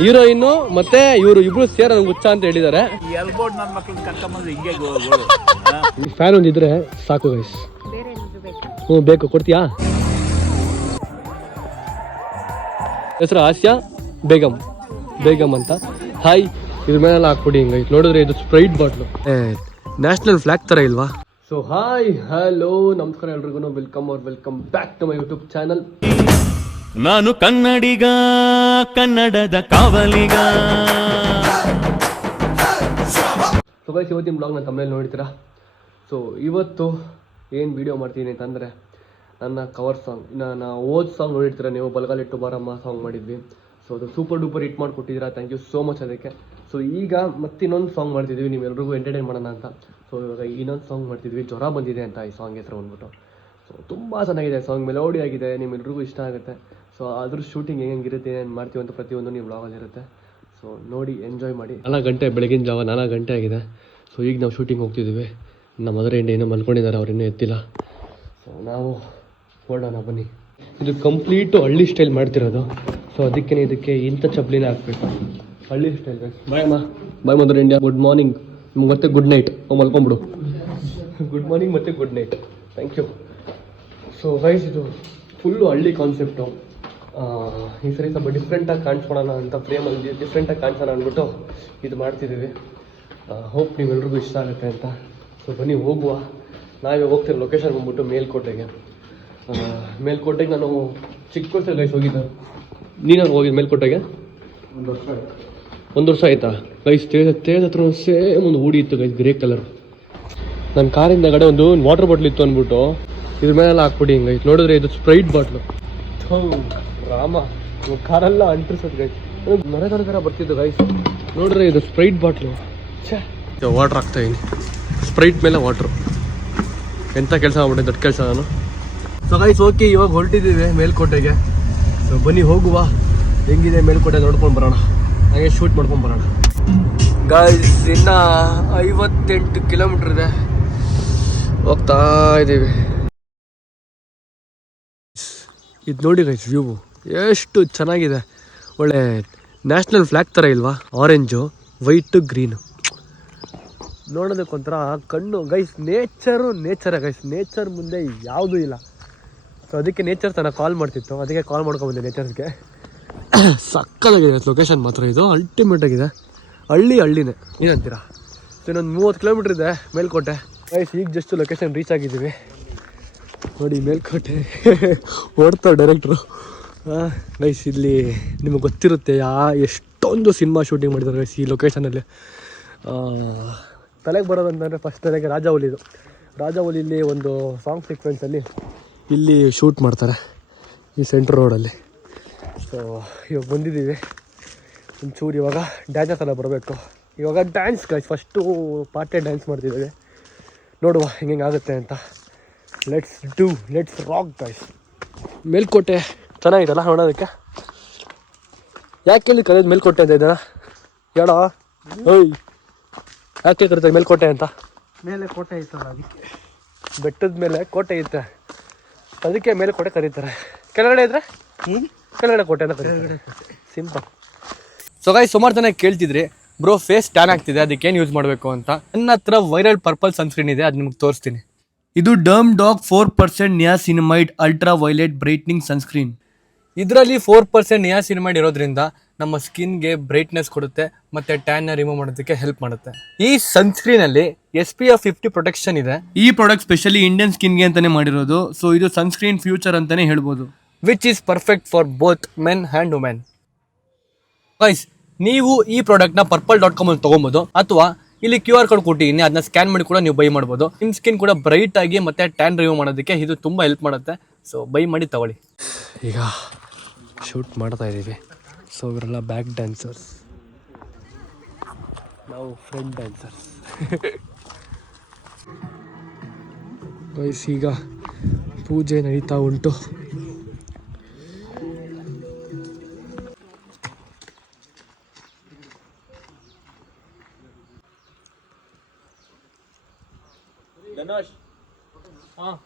Heroine ಮತ್ತೆ ಇವರು ಇಬ್ರು ಸೇರ ನಂಗೆ ಹುಚ್ಚ ಅಂತ ಹೇಳಿದ್ದಾರೆ. ಫ್ಯಾನ್ ಒಂದಿದ್ರೆ ಸಾಕು ಗೈಸ್. ಬೇಕು, ಕೊಡ್ತೀಯಾ? ಹೆಸರು ಹಾಸ್ಯ ಬೇಗಮ್ ಅಂತ. ಹಾಯ್, ಇದ್ರ ಮೇಲೆಲ್ಲ ಹಾಕ್ಬಿಡಿ ಹಿಂಗೆ. ನೋಡಿದ್ರೆ ಇದು ಸ್ಪ್ರೈಟ್ ಬಾಟ್ಲು, ನ್ಯಾಷನಲ್ ಫ್ಲಾಗ್ ತರ ಇಲ್ವಾ? ಸೊ ಹಾಯ್, ಹಲೋ, ನಮಸ್ಕಾರ ಎಲ್ರಿಗೂ. Welcome back to my YouTube channel. ನಾನು ಕನ್ನಡಿಗ, ಕನ್ನಡದ ಕಾವಲಿಗ. ಸೊ ಗೈಸ್, ಇವತ್ತಿನ ಬ್ಲಾಗ್ ನಾನು ತಮ್ಮನೇಲಿ ನೋಡ್ತೀರಾ. ಸೊ ಇವತ್ತು ಏನು ವಿಡಿಯೋ ಮಾಡ್ತೀನಿ ಅಂತಂದರೆ, ನನ್ನ ಕವರ್ ಸಾಂಗ್, ನಾನು ಓದ್ ಸಾಂಗ್ ನೋಡಿರ್ತೀರ ನೀವು, ಬಲಗಾಲಿಟ್ಟು ಬಾರಮ್ಮ ಸಾಂಗ್ ಮಾಡಿದ್ವಿ. ಸೊ ಅದು ಸೂಪರ್ ಡೂಪರ್ ಹಿಟ್ ಮಾಡಿಕೊಟ್ಟಿದ್ದೀರಾ, ಥ್ಯಾಂಕ್ ಯು ಸೋ ಮಚ್ ಅದಕ್ಕೆ. ಸೊ ಈಗ ಮತ್ತಿನ್ನೊಂದು ಸಾಂಗ್ ಮಾಡ್ತಿದ್ವಿ ನೀವೆಲ್ರಿಗೂ ಎಂಟರ್ಟೈನ್ ಮಾಡೋಣ ಅಂತ. ಸೊ ಇವಾಗ ಇನ್ನೊಂದು ಸಾಂಗ್ ಮಾಡ್ತಿದ್ವಿ, ಜ್ವರ ಬಂದಿದೆ ಅಂತ ಈ ಸಾಂಗ್ ಹೆಸರು ಬಂದ್ಬಿಟ್ಟು. ಸೊ ತುಂಬ ಚೆನ್ನಾಗಿದೆ ಸಾಂಗ್, ಮೆಲೋಡಿ ಆಗಿದೆ, ನಿಮ್ಮೆಲ್ರಿಗೂ ಇಷ್ಟ ಆಗುತ್ತೆ. ಸೊ ಅದ್ರ ಶೂಟಿಂಗ್ ಹೆಂಗಿರುತ್ತೆ, ಏನು ಮಾಡ್ತೀವಿ ಅಂತ ಪ್ರತಿಯೊಂದು ನೀವು ವ್ಲಾಗಲ್ಲಿರುತ್ತೆ. ಸೊ ನೋಡಿ, ಎಂಜಾಯ್ ಮಾಡಿ. 4 ಗಂಟೆ, ಬೆಳಗಿನ ಜಾವ 4 ಗಂಟೆ ಆಗಿದೆ. ಸೊ ಈಗ ನಾವು ಶೂಟಿಂಗ್ ಹೋಗ್ತಿದ್ದೀವಿ. ನಮ್ಮ ಮದರ್ ಇಂಡಿಯಾ ಏನೋ ಮಲ್ಕೊಂಡಿದ್ದಾರೆ, ಅವ್ರು ಇನ್ನೂ ಎತ್ತಿಲ್ಲ. ಸೊ ನಾವು ಹೊರಡೋಣ ಬನ್ನಿ. ಇದು ಕಂಪ್ಲೀಟು ಹಳ್ಳಿ ಸ್ಟೈಲ್ ಮಾಡ್ತಿರೋದು. ಸೊ ಅದಕ್ಕೆ ಇದಕ್ಕೆ ಇಂಥ ಚಪ್ಪಲಿನೇ ಹಾಕ್ಬೇಕು, ಹಳ್ಳಿ ಸ್ಟೈಲ್. ಬಾಯ್ ಅಮ್ಮ, bye mother India. Good morning ಮತ್ತೆ ಗುಡ್ ನೈಟ್. ಮಲ್ಕೊಂಬಿಡು. ಗುಡ್ ಮಾರ್ನಿಂಗ್ ಮತ್ತು good night, thank you. So guys, ಇದು ಫುಲ್ಲು ಹಳ್ಳಿ ಕಾನ್ಸೆಪ್ಟು. ಈ ಸರಿ ಸ್ವಲ್ಪ ಡಿಫ್ರೆಂಟಾಗಿ ಕಾಣಿಸ್ಕೊಳೋಣ ಅಂತ, ಫ್ರೇಮಲ್ಲಿ ಡಿಫ್ರೆಂಟಾಗಿ ಕಾಣಿಸೋಣ ಅಂದ್ಬಿಟ್ಟು ಇದು ಮಾಡ್ತಿದ್ದೀವಿ. ಹೋಪ್ ನೀವೆಲ್ರಿಗೂ ಇಷ್ಟ ಆಗುತ್ತೆ ಅಂತ. ಸೊ ಬನ್ನಿ ಹೋಗುವ. ನಾವೇ ಹೋಗ್ತೀವಿ ಲೊಕೇಶನ್ ಬಂದ್ಬಿಟ್ಟು ಮೇಲ್ಕೋಟೆಗೆ. ಮೇಲ್ಕೋಟೆಗೆ ನಾನು ಚಿಕ್ಕ ವಯಸ್ಸಲ್ಲಿ ಗೈಸ್ ಹೋಗಿದ್ದೆ. ನೀನು ಹೋಗಿದ್ದು ಮೇಲ್ಕೋಟೆಗೆ? 1 ವರ್ಷ ಆಯಿತಾ ಗೈಸ್? ತೇಜ್ ಹತ್ರ ಸೇಮ್ ಒಂದು ಹೂಡಿ ಇತ್ತು ಗೈಸ್, ಗ್ರೇ ಕಲರ್. ನನ್ನ ಕಾರಿಂದ ಕಡೆ ಒಂದು ವಾಟರ್ ಬಾಟ್ಲ್ ಇತ್ತು ಅಂದ್ಬಿಟ್ಟು ಇದ್ರ ಮೇಲೆಲ್ಲ ಹಾಕ್ಬಿಡಿ ಹಿಂಗೆ. ನೋಡಿದ್ರೆ ಇದು ಸ್ಪ್ರೈಟ್ ಬಾಟ್ಲು. ರಾಮ, ಕಾರೆಲ್ಲ ಅಂಟಿಸೋದು ಗೈಸ್, ಮರಗಳ ಥರ ಬರ್ತಿದ್ದು ಗೈಸ್. ನೋಡಿದ್ರೆ ಇದು ಸ್ಪ್ರೈಟ್ ಬಾಟ್ಲು. ವಾಟ್ರ್ ಹಾಕ್ತಾಯಿದ್ದೀನಿ, ಸ್ಪ್ರೈಟ್ ಮೇಲೆ ವಾಟ್ರು. ಎಂಥ ಕೆಲಸ ಮಾಡ್ಬಿಟ್ಟೆ, ದೊಡ್ಡ ಕೆಲಸ ನಾನು. ಸೊ ಗೈಸ್, ಓಕೆ, ಇವಾಗ ಹೊರಟಿದ್ದೀವಿ ಮೇಲ್ಕೋಟೆಗೆ. ಸೊ ಬನ್ನಿ ಹೋಗುವ. ಹೆಂಗಿದೆ ಮೇಲ್ಕೋಟೆ ನೋಡ್ಕೊಂಡು ಬರೋಣ, ಹಾಗೆ ಶೂಟ್ ಮಾಡ್ಕೊಂಡು ಬರೋಣ. ಗೈಸ್, ಇನ್ನು 58 ಕಿಲೋಮೀಟ್ರ್ ಇದೆ, ಹೋಗ್ತಾ ಇದ್ದೀವಿ. ಇದು ನೋಡಿ ಗೈಸ್, ವ್ಯೂ ಎಷ್ಟು ಚೆನ್ನಾಗಿದೆ. ಒಳ್ಳೆ ನ್ಯಾಷನಲ್ ಫ್ಲ್ಯಾಗ್ ಥರ ಇಲ್ವಾ? Orange, white, green. ನೋಡೋದಕ್ಕೊಂಥರ ಕಣ್ಣು ಗೈಸ್. ನೇಚರೇ ಗೈಸ್, ನೇಚರ್ ಮುಂದೆ ಯಾವುದೂ ಇಲ್ಲ. ಸೊ ಅದಕ್ಕೆ ನೇಚರ್ ತನಕ ಕಾಲ್ ಮಾಡ್ತಿತ್ತು, ಅದಕ್ಕೆ ಕಾಲ್ ಮಾಡ್ಕೊಂಬಂದೆ ನೇಚರ್ಸ್ಗೆ. ಸಕ್ಕತ್ತಾಗಿದೆ ಲೊಕೇಶನ್ ಮಾತ್ರ, ಇದು ಅಲ್ಟಿಮೇಟ್ ಆಗಿದೆ. ಹಳ್ಳಿನೇ ಏನಂತೀರಾ? ಸೊ ಇನ್ನೊಂದು 30 ಕಿಲೋಮೀಟ್ರ್ ಇದೆ ಮೇಲ್ಕೋಟೆ ಗೈಸ್. ಈಗ ಜಸ್ಟ್ ಲೊಕೇಶನ್ ರೀಚ್ ಆಗಿದ್ದೀವಿ. ನೋಡಿ ಮೇಲ್ಕೋಟೆ ಓಡ್ತಾರೆ ಡೈರೆಕ್ಟ್ರು. ಗೈಸ್, ಇಲ್ಲಿ ನಿಮಗೆ ಗೊತ್ತಿರುತ್ತೆ ಎಷ್ಟೊಂದು ಸಿನಿಮಾ ಶೂಟಿಂಗ್ ಮಾಡಿದ್ದಾರೆ ಗೈಸ್ ಈ ಲೊಕೇಶನಲ್ಲಿ. ತಲೆಗೆ ಬರೋದಂತಂದರೆ ಫಸ್ಟ್ ತಲೆಗೆ ರಾಜಾಹುಲಿಲಿ ಒಂದು ಸಾಂಗ್ ಸೀಕ್ವೆನ್ಸಲ್ಲಿ ಇಲ್ಲಿ ಶೂಟ್ ಮಾಡ್ತಾರೆ, ಈ ಸೆಂಟ್ರ್ ರೋಡಲ್ಲಿ. ಸೊ ಇವಾಗ ಬಂದಿದ್ದೀವಿ. ಒಂಚೂರು ಇವಾಗ ಡ್ಯಾನ್ಸ್ ಎಲ್ಲ ಬರಬೇಕು. ಇವಾಗ ಡ್ಯಾನ್ಸ್ ಗೈಸ್, ಫಸ್ಟು ಪಾರ್ಟೇ ಡ್ಯಾನ್ಸ್ ಮಾಡ್ತಿದ್ದೀವಿ. ನೋಡುವ ಹೆಂಗೆ ಆಗುತ್ತೆ ಅಂತ. Let's rock guys. ಮೇಲ್ಕೋಟೆ ಚೆನ್ನಾಗಿದಲ್ಲ ನೋಡೋದಕ್ಕೆ. ಯಾಕೆ ಹೇಳಿ ಕರೆಯೋದು ಮೇಲ್ಕೋಟೆ ಅಂತ ಇದ್ದಾನ ಹೇಳೋ? ಓಯ್, ಯಾಕೆ ಕರೀತಾರೆ ಮೇಲ್ಕೋಟೆ ಅಂತ? ಮೇಲೆ ಕೋಟೆ ಐತಲ್ಲ ಅದಕ್ಕೆ. ಬೆಟ್ಟದ ಮೇಲೆ ಕೋಟೆ ಐತೆ, ಅದಕ್ಕೆ ಮೇಲ್ಕೋಟೆ ಕರೀತಾರೆ. ಕೆಳಗಡೆ ಇದ್ರೆ ಕೆಳಗಡೆ ಕೋಟೆ ಅಂತ ಕರೀತಾರೆ, ಸಿಂಪಲ್. ಸೊ ಗೈಸ್, ಸುಮಾರು ಜನ ಕೇಳ್ತಿದ್ರಿ, ಬ್ರೋ ಫೇಸ್ ಟ್ಯಾನ್ ಆಗ್ತಿದೆ, ಅದಕ್ಕೇನು ಯೂಸ್ ಮಾಡಬೇಕು ಅಂತ. ನನ್ನ ಹತ್ರ ವೈರಲ್ ಪರ್ಪಲ್ ಸನ್ಸ್ಕ್ರೀನ್ ಇದೆ, ಅದು ನಿಮ್ಗೆ ತೋರಿಸ್ತೀನಿ. ಇದು DermDoc 4% niacinamide ultra violet brightening sunscreen. ಇದರಲ್ಲಿ 4% ನಿಯಾಸಿನಮೈಡ್ ಇರೋದ್ರಿಂದ ನಮ್ಮ ಸ್ಕಿನ್ಗೆ ಬ್ರೈಟ್ನೆಸ್ ಕೊಡುತ್ತೆ ಮತ್ತು ಟ್ಯಾನ್ನ ರಿಮೂವ್ ಮಾಡೋದಕ್ಕೆ ಹೆಲ್ಪ್ ಮಾಡುತ್ತೆ. ಈ ಸನ್ಸ್ಕ್ರೀನಲ್ಲಿ SPF 50 ಪ್ರೊಟೆಕ್ಷನ್ ಇದೆ. ಈ ಪ್ರಾಡಕ್ಟ್ ಸ್ಪೆಷಲಿ ಇಂಡಿಯನ್ ಸ್ಕಿನ್ಗೆ ಅಂತಾನೆ ಮಾಡಿರೋದು. ಸೊ ಇದು ಸನ್ಸ್ಕ್ರೀನ್ ಫ್ಯೂಚರ್ ಅಂತಾನೆ ಹೇಳ್ಬೋದು, which is perfect for both men and women. Guys, ನೀವು ಈ ಪ್ರಾಡಕ್ಟ್ನ purple.com ಅಲ್ಲಿ ತೊಗೊಬೋದು, ಅಥವಾ ಇಲ್ಲಿ QR ಕೋಡ್ ಕೊಟ್ಟಿದ್ದೀನಿ, ಅದನ್ನ ಸ್ಕ್ಯಾನ್ ಮಾಡಿ ಕೂಡ ನೀವು ಬೈ ಮಾಡ್ಬೋದು. ನಿಮ್ಮ ಸ್ಕಿನ್ ಕೂಡ ಬ್ರೈಟ್ ಆಗಿ ಮತ್ತು ಟ್ಯಾನ್ ರಿಮೂವ್ ಮಾಡೋದಕ್ಕೆ ಇದು ತುಂಬ ಹೆಲ್ಪ್ ಮಾಡುತ್ತೆ. ಸೊ ಬೈ ಮಾಡಿ ತಗೊಳ್ಳಿ. ಈಗ ಶೂಟ್ ಮಾಡ್ತಾ ಇದ್ದೀವಿ. ಸೊ ಇವರೆಲ್ಲ ಬ್ಯಾಕ್ ಡ್ಯಾನ್ಸರ್ಸ್, ನಾವು ಫ್ರಂಟ್ ಡ್ಯಾನ್ಸರ್ಸ್. ಗೈಸ್, ಈಗ ಪೂಜೆ ನಡೀತಾ ಉಂಟು. ಧನುಷ್, ಹಾಂ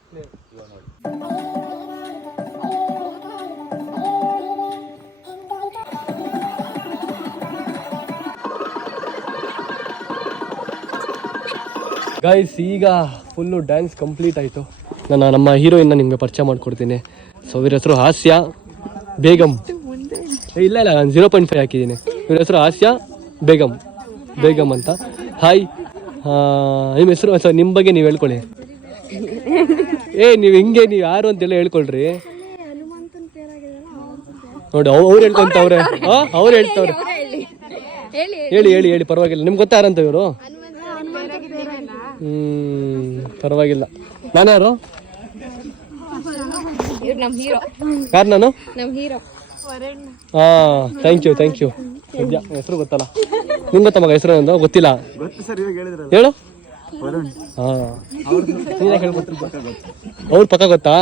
ಗೈಸ್ ಈಗ ಫುಲ್ಲು ಡ್ಯಾನ್ಸ್ ಕಂಪ್ಲೀಟ್ ಆಯಿತು. ನಮ್ಮ ಹೀರೋಯಿನ್ನ ನಿಮಗೆ ಪರಿಚಯ ಮಾಡಿಕೊಡ್ತೀನಿ. ಸೊ ಇವ್ರ ಹೆಸರು ಹಾಸ್ಯ ಬೇಗಮ್. ಇಲ್ಲ ನಾನು 0.5 ಹಾಕಿದ್ದೀನಿ. ಇವ್ರ ಹೆಸರು ಹಾಸ್ಯ ಬೇಗಮ್ ಅಂತ. ಹಾಯ್, ನಿಮ್ಮ ಹೆಸರು ಸರ್, ನಿಮ್ಮ ಬಗ್ಗೆ ನೀವು ಹೇಳ್ಕೊಳ್ಳಿ. ನೀವು ನೀವು ಯಾರು ಅಂತೆಲ್ಲ ಹೇಳ್ಕೊಳ್ರಿ. ನೋಡಿ ಅವ್ರು ಹೇಳ್ಕೊಂತವ್ರೆ, ಅವ್ರು ಹೇಳ್ತವ್ರೆ. ಹೇಳಿ ಪರವಾಗಿಲ್ಲ. ನಿಮ್ಗೆ ಗೊತ್ತಾ ಯಾರಂತ ಇವರು? ಪರವಾಗಿಲ್ಲ. ನಾನು ಯಾರು? ಯಾರು ನಾನು? Thank you. ಸದ್ಯ ಹೆಸರು ಗೊತ್ತಲ್ಲ. ನಿಮ್ಗೆ ಗೊತ್ತಾ ಮಗ ಹೆಸರು ನಂದು? ಗೊತ್ತಿಲ್ಲ. ಹೇಳು. ಅವ್ರ ಪಕ್ಕ ಗೊತ್ತಾ?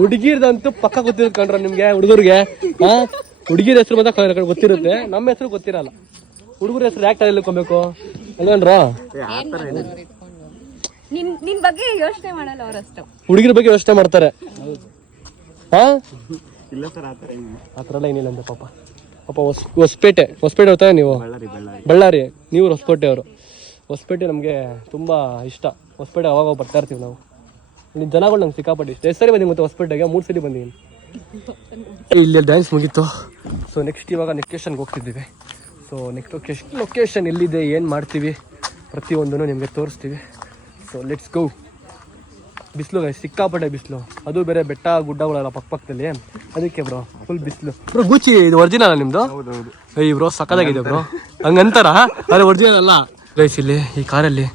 ಹುಡುಗಿರ್ದಂತೂ ಪಕ್ಕ ಗೊತ್ತಿರುತ್ತೆ ಕಂಡ್ರ ನಿಮ್ಗೆ. ಹುಡುಗರಿಗೆ ಹುಡುಗಿರ ಹೆಸರು ಮಾತ್ರ ಗೊತ್ತಿರುತ್ತೆ, ನಮ್ಮ ಹೆಸರು ಗೊತ್ತಿರಲ್ಲ. ಹುಡುಗರ ಹೆಸರು ಯಾಕೆ ತಲೆ ಇಳ್ಕೊಬೇಕು ಅಲ್ವೇನ್ರ? ನಿನ್ ಬಗ್ಗೆ ಯೋಚನೆ ಮಾಡಲ್ಲ ಅವರಷ್ಟು. ಹುಡುಗಿರ ಬಗ್ಗೆ ಯೋಚನೆ ಮಾಡ್ತಾರೆ. ಆ ಥರ ಎಲ್ಲ ಏನಿಲ್ಲ ಅಂತ ಪಾಪ ಹೊಸಪೇಟೆ ಹೋಗ್ತಾರೆ ನೀವು? ಬಳ್ಳಾರಿ. ನೀವು ಹೊಸಪೇಟೆ ಅವರು. ಹೊಸಪೇಟೆ ನಮಗೆ ತುಂಬ ಇಷ್ಟ. ಹೊಸಪೇಟೆ ಅವಾಗ ಬರ್ತಾ ಇರ್ತೀವಿ ನಾವು. ಇಲ್ಲಿ ಜನಗಳು ನಂಗೆ ಸಿಕ್ಕಾಪಟ್ಟೆ ಇಷ್ಟ. ಎಷ್ಟು ಸರಿ ಬಂದಿ ಮತ್ತೆ ಹೊಸಪೇಟೆಗೆ? 3 ಸರಿ ಬಂದಿದ್ದೀನಿ. ಇಲ್ಲಿ ಡ್ಯಾನ್ಸ್ ಮುಗೀತು. ಸೊ ನೆಕ್ಸ್ಟ್ ಇವಾಗ ಲೊಕೇಶನ್ಗೆ ಹೋಗ್ತಿದ್ದೀವಿ. ಸೊ ನೆಕ್ಸ್ಟ್ ಲೊಕೇಶನ್ ಎಲ್ಲಿದೆ, ಏನು ಮಾಡ್ತೀವಿ, ಪ್ರತಿಯೊಂದನ್ನು ನಿಮಗೆ ತೋರಿಸ್ತೀವಿ. So let's go. ಬಿಸಿಲು ಸಿಕ್ಕಾಪಟ್ಟೆ ಬಿಸಿಲು. ಅದು ಬೇರೆ ಬೆಟ್ಟ ಗುಡ್ಡಗಳೆಲ್ಲ ಪಕ್ಕದಲ್ಲಿ, ಅದಕ್ಕೆ ಬ್ರೋ ಫುಲ್ ಬಿಸಿಲು. ಬ್ರೋ ಗೂಚಿ ಇದು ಒರಿಜಿನಲ್ ನಿಮ್ದು? ಏಯ್ ಬ್ರೋ ಸಕ್ಕದಾಗಿದೆ ಬ್ರೋ. ಹಂಗಂತಾರ? ಅದೇ ಒರಿಜಿನಲ್ ಅಲ್ಲ ಗೈಸ್. ಇಲ್ಲಿ ಈ ಕಾರಲ್ಲಿ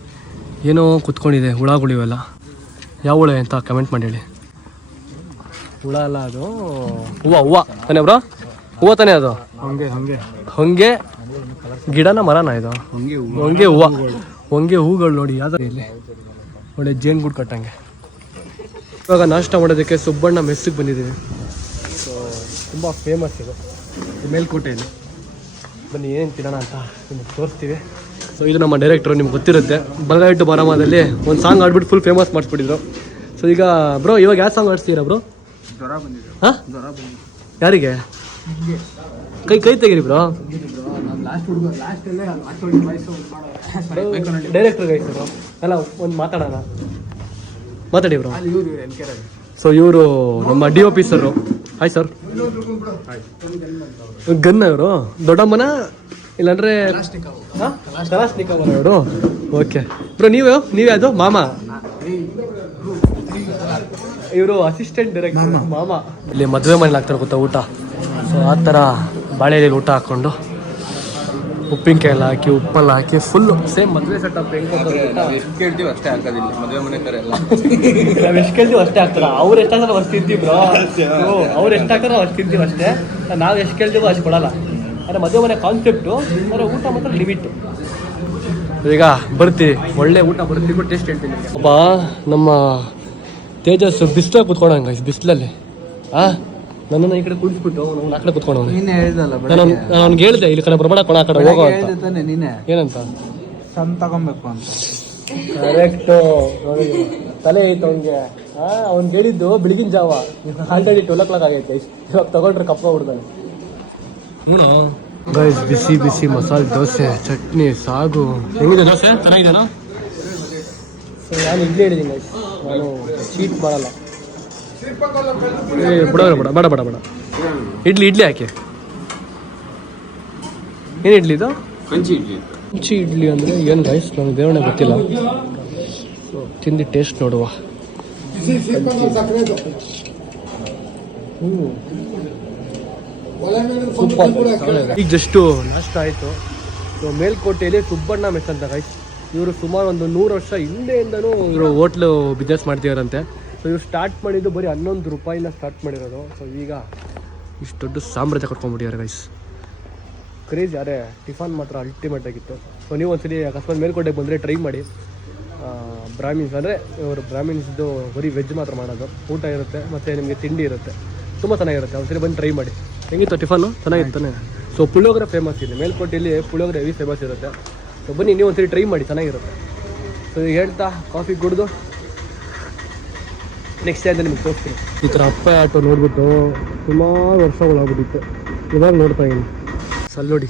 ಏನೋ ಕುತ್ಕೊಂಡಿದೆ, ಹುಳಗಳಿವೆಲ್ಲ. ಯಾವ ಹುಳ ಅಂತ ಕಮೆಂಟ್ ಮಾಡಿ ಹೇಳಿ. ಹುಳ ಅಲ್ಲ ಅದು, ಹೂವು ತಾನೇ ಬ್ರೋ? ಹೂವು ತಾನೇ ಅದು? ಹೊಂಗೆ ಗಿಡನ ಮರನ ಇದು? ಹೊಂಗೆ ಹೂಗಳು ನೋಡಿ ಯಾವ್ದಾರು. ಇಲ್ಲಿ ಒಳ್ಳೆ ಜೇನು ಗೂಡು ಕಟ್ಟಂಗೆ. ಇವಾಗ ನಾಷ್ಟ ಮಾಡೋದಕ್ಕೆ ಸುಬ್ಬಣ್ಣ ಮೆಸ್ಸಿಗೆ ಬಂದಿದ್ದೀವಿ. ಸೊ ತುಂಬ ಫೇಮಸ್ ಇದು ಮೇಲ್ಕೋಟೆಯಲ್ಲಿ. ಬನ್ನಿ ಏನೇನು ತಿನ್ನೋಣ ಅಂತ ನಿಮಗೆ ತೋರಿಸ್ತೀವಿ. ಸೊ ಇದು ನಮ್ಮ ಡೈರೆಕ್ಟ್ರು, ನಿಮ್ಗೆ ಗೊತ್ತಿರುತ್ತೆ. ಬಲಗೈ ಟು ಬಾರಾಮದಲ್ಲಿ ಒಂದು ಸಾಂಗ್ ಆಡ್ಬಿಟ್ಟು ಫುಲ್ ಫೇಮಸ್ ಮಾಡಿಸ್ಬಿಟ್ಟಿದ್ರು. ಸೊ ಈಗ ಬ್ರೋ ಇವಾಗ ಯಾವ ಸಾಂಗ್ ಆಡಿಸ್ತೀರಾ ಬ್ರೋ? ಹಾಂ, ಯಾರಿಗೆ? ಕೈ ತೆಗೀರಿ ಬ್ರೋ. ಡೈರೆಕ್ಟರ್ ಗೈಸರು ಅಲ್ಲ, ಒಂದು ಮಾತಾಡಿ ಬ್ರೋ. ಸೊ ಇವರು ನಮ್ಮ DOP ಸರ್. Hi sir. ಗನ್ನ ಇವರು ದೊಡ್ಡಮ್ಮನ ಇಲ್ಲಾಂದ್ರೆ ಇವರು? Okay bro. ನೀವೇ ಅದು ಮಾಮ? ಇವರು ಅಸಿಸ್ಟೆಂಟ್ ಡೈರೆಕ್ಟರ್ ಮಾಮ. ಇಲ್ಲಿ ಮದುವೆ ಮನೇಲಿ ಹಾಕ್ತಾರೆ ಗೊತ್ತಾ ಊಟ. ಸೊ ಆ ಥರ ಬಾಳೆಯಲ್ಲಿ ಊಟ ಹಾಕ್ಕೊಂಡು ಉಪ್ಪಿನಕಾಯಿ ಎಲ್ಲ ಹಾಕಿ, ಉಪ್ಪೆಲ್ಲ ಹಾಕಿ ಫುಲ್ಲು ಸೇಮ್ ಮದುವೆ ಸೆಟಪ್. ಕೇಳ್ತೀವಿ ಅಷ್ಟೇ ಹಾಕೋದಿಲ್ಲ ಮದುವೆ ಮನೆ ಥರ ಎಲ್ಲ. ನಾವು ಎಷ್ಟು ಕೇಳ್ತೀವಿ ಅಷ್ಟೇ ಹಾಕ್ತಾರೆ. ಅವ್ರು ಎಷ್ಟು ಹಾಕ್ತಾರೋ ಅಷ್ಟು ತಿಂತೀವಿ ಬ್ರೋ. ಅವ್ರು ಎಷ್ಟು ಹಾಕ್ತಾರೋ ಅಷ್ಟು ತಿಂತೀವಿ ಅಷ್ಟೇ. ನಾವು ಎಷ್ಟು ಕೇಳ್ತೀವೋ ಅಷ್ಟು ಕೊಡಲ್ಲ. ಅಂದರೆ ಮದುವೆ ಮನೆ ಕಾನ್ಸೆಪ್ಟು, ಅಂದರೆ ಊಟ ಮಾತ್ರ ಲಿಮಿಟ್ಟು. ಈಗ ಬರ್ತೀವಿ, ಒಳ್ಳೆ ಊಟ ಬರ್ತೀವಿ, ಟೇಸ್ಟ್ ಹೇಳ್ತೀನಿ. ಅಪ್ಪ ನಮ್ಮ ತೇಜಸ್ ಬಿಸಿಲಾಗ ಕುತ್ಕೊಂಡಂಗ ಬಿಸಿಲಲ್ಲಿ ನನ್ನನ್ನು ಈ ಕಡೆ ಕುಡಿಸ್ಬಿಟ್ಟು ಆ ಕಡೆ ಕುತ್ಕೊಂಡು ನಾನು ಅವ್ನಿಗೆ ಹೇಳಿದೆ ಇಲ್ಲಿ ಕಡೆ ಬರಬೇಡ ಕೊಡ ಆ ಕಡೆ ಹೋಗೋ ಅಂತ. ಏನಂತ? ತಗೊಬೇಕು ಅಂತ. ಕರೆಕ್ಟು. ತಲೆ ಐತೆ ಅವ್ನಿಗೆ. ಅವ್ನು ಹೇಳಿದ್ದು ಬೆಳಗಿನ ಜಾವ, ಆಲ್ರೆಡಿ 12 o'clock ಆಗೈತೆ. ಇವಾಗ ತಗೊಂಡ್ರೆ ಕಪ್ಪ ಬಿಡ್ತಾನೆ. ಗೈಸ್ ಬಿಸಿ ಬಿಸಿ ಮಸಾಲೆ ದೋಸೆ, ಚಟ್ನಿ, ಸಾಗು. ಹೆಂಗಿದೆ ದೋಸೆ? ಚೆನ್ನಾಗಿದೆನಾ? ಸೊ ನಾನು ಇಡ್ಲಿ ಹೇಳಿದ್ದೀನಿ ಗೈಸ್, ನಾನು ಚೀಟ್ ಮಾಡಲ್ಲ. ಬೇಡ ಇಡ್ಲಿ ಹಾಕಿ. ಏನು ಇಡ್ಲಿ ಇದು? ಕಂಚಿ ಇಡ್ಲಿ ಅಂದರೆ ಏನು ಗೈಸ್? ನನಗೆ ದೇವಣೆ ಗೊತ್ತಿಲ್ಲ. ಸೊ ತಿಂದು ಟೇಸ್ಟ್ ನೋಡುವ. ಈಗ ಜಸ್ಟು ನಾಷ್ಟ ಆಯಿತು. ಸೊ ಮೇಲ್ಕೋಟೆಯಲ್ಲಿ ಸುಬ್ಬಣ್ಣ ಮೆಸ್ ಅಂತ ಗೈಸ್. ಇವರು ಸುಮಾರು ಒಂದು 100 ವರ್ಷ ಹಿಂದೆಯಿಂದನೂ ಇವರು ಹೋಟ್ಲು ಬಿಸ್ನೆಸ್ ಮಾಡ್ತಿದಾರಂತೆ. ಸೊ ಇವ್ರು ಸ್ಟಾರ್ಟ್ ಮಾಡಿದ್ದು ಬರೀ 11 ರೂಪಾಯಿನ ಸ್ಟಾರ್ಟ್ ಮಾಡಿರೋದು. ಸೊ ಈಗ ಇಷ್ಟು ದೊಡ್ಡ ಸಾಮ್ರಾಜ್ಯ ಕಟ್ಕೊಂಡ್ಬಿಟ್ಟಿದ್ದಾರೆ ಗೈಸ್. ಕ್ರೇಜ್. ಯಾರೇ ಟಿಫನ್ ಮಾತ್ರ ಅಲ್ಟಿಮೇಟ್ ಆಗಿತ್ತು. ಸೊ ನೀವು ಒಂದ್ಸಲಿ ಅಕಸ್ಮಾತ್ ಮೇಲ್ಕೋಟೆಗೆ ಬಂದರೆ ಟ್ರೈ ಮಾಡಿ. ಬ್ರಾಹ್ಮಿನ್ಸ್ ಅಂದರೆ ಇವರು ಬ್ರಾಹ್ಮಿನ್ಸ್ದು ಬರೀ ವೆಜ್ ಮಾತ್ರ ಮಾಡೋದು. ಊಟ ಇರುತ್ತೆ ಮತ್ತು ನಿಮಗೆ ತಿಂಡಿ ಇರುತ್ತೆ, ತುಂಬ ಚೆನ್ನಾಗಿರುತ್ತೆ. ಒಂದ್ಸರಿ ಬಂದು ಟ್ರೈ ಮಾಡಿ. ಹೆಂಗಿತ್ತು ಟಿಫನ್ನು? ಚೆನ್ನಾಗಿತ್ತಾನೆ. ಸೊ ಪುಳಿಯೋಗರೆ ಫೇಮಸ್ ಇದೆ ಮೇಲ್ಕೋಟೆಯಲ್ಲಿ. ಪುಳಿಯೋಗರೆ ಹೆವಿ ಫೇಮಸ್ ಇರುತ್ತೆ. ಸೊ ಬನ್ನಿ ನೀವು ಒಂದ್ಸರಿ ಟ್ರೈ ಮಾಡಿ, ಚೆನ್ನಾಗಿರುತ್ತೆ. ಸೊ ಈಗ ಹೇಳ್ತಾ ಕಾಫಿ ಕುಡಿದು ನೆಕ್ಸ್ಟ್ ಟೈಮ್ ನಿಮಗೆ ತೋರಿಸ್ತೀನಿ. ಈ ಥರ ಅಪ್ಪ ಆಟೋ ನೋಡ್ಬಿಟ್ಟು ಸುಮಾರು ವರ್ಷಗಳಾಗ್ಬಿಟ್ಟಿತ್ತು. ಇವಾಗ ನೋಡ್ತಾ ಇದ್ದೀನಿ. ಅಲ್ಲಿ ನೋಡಿ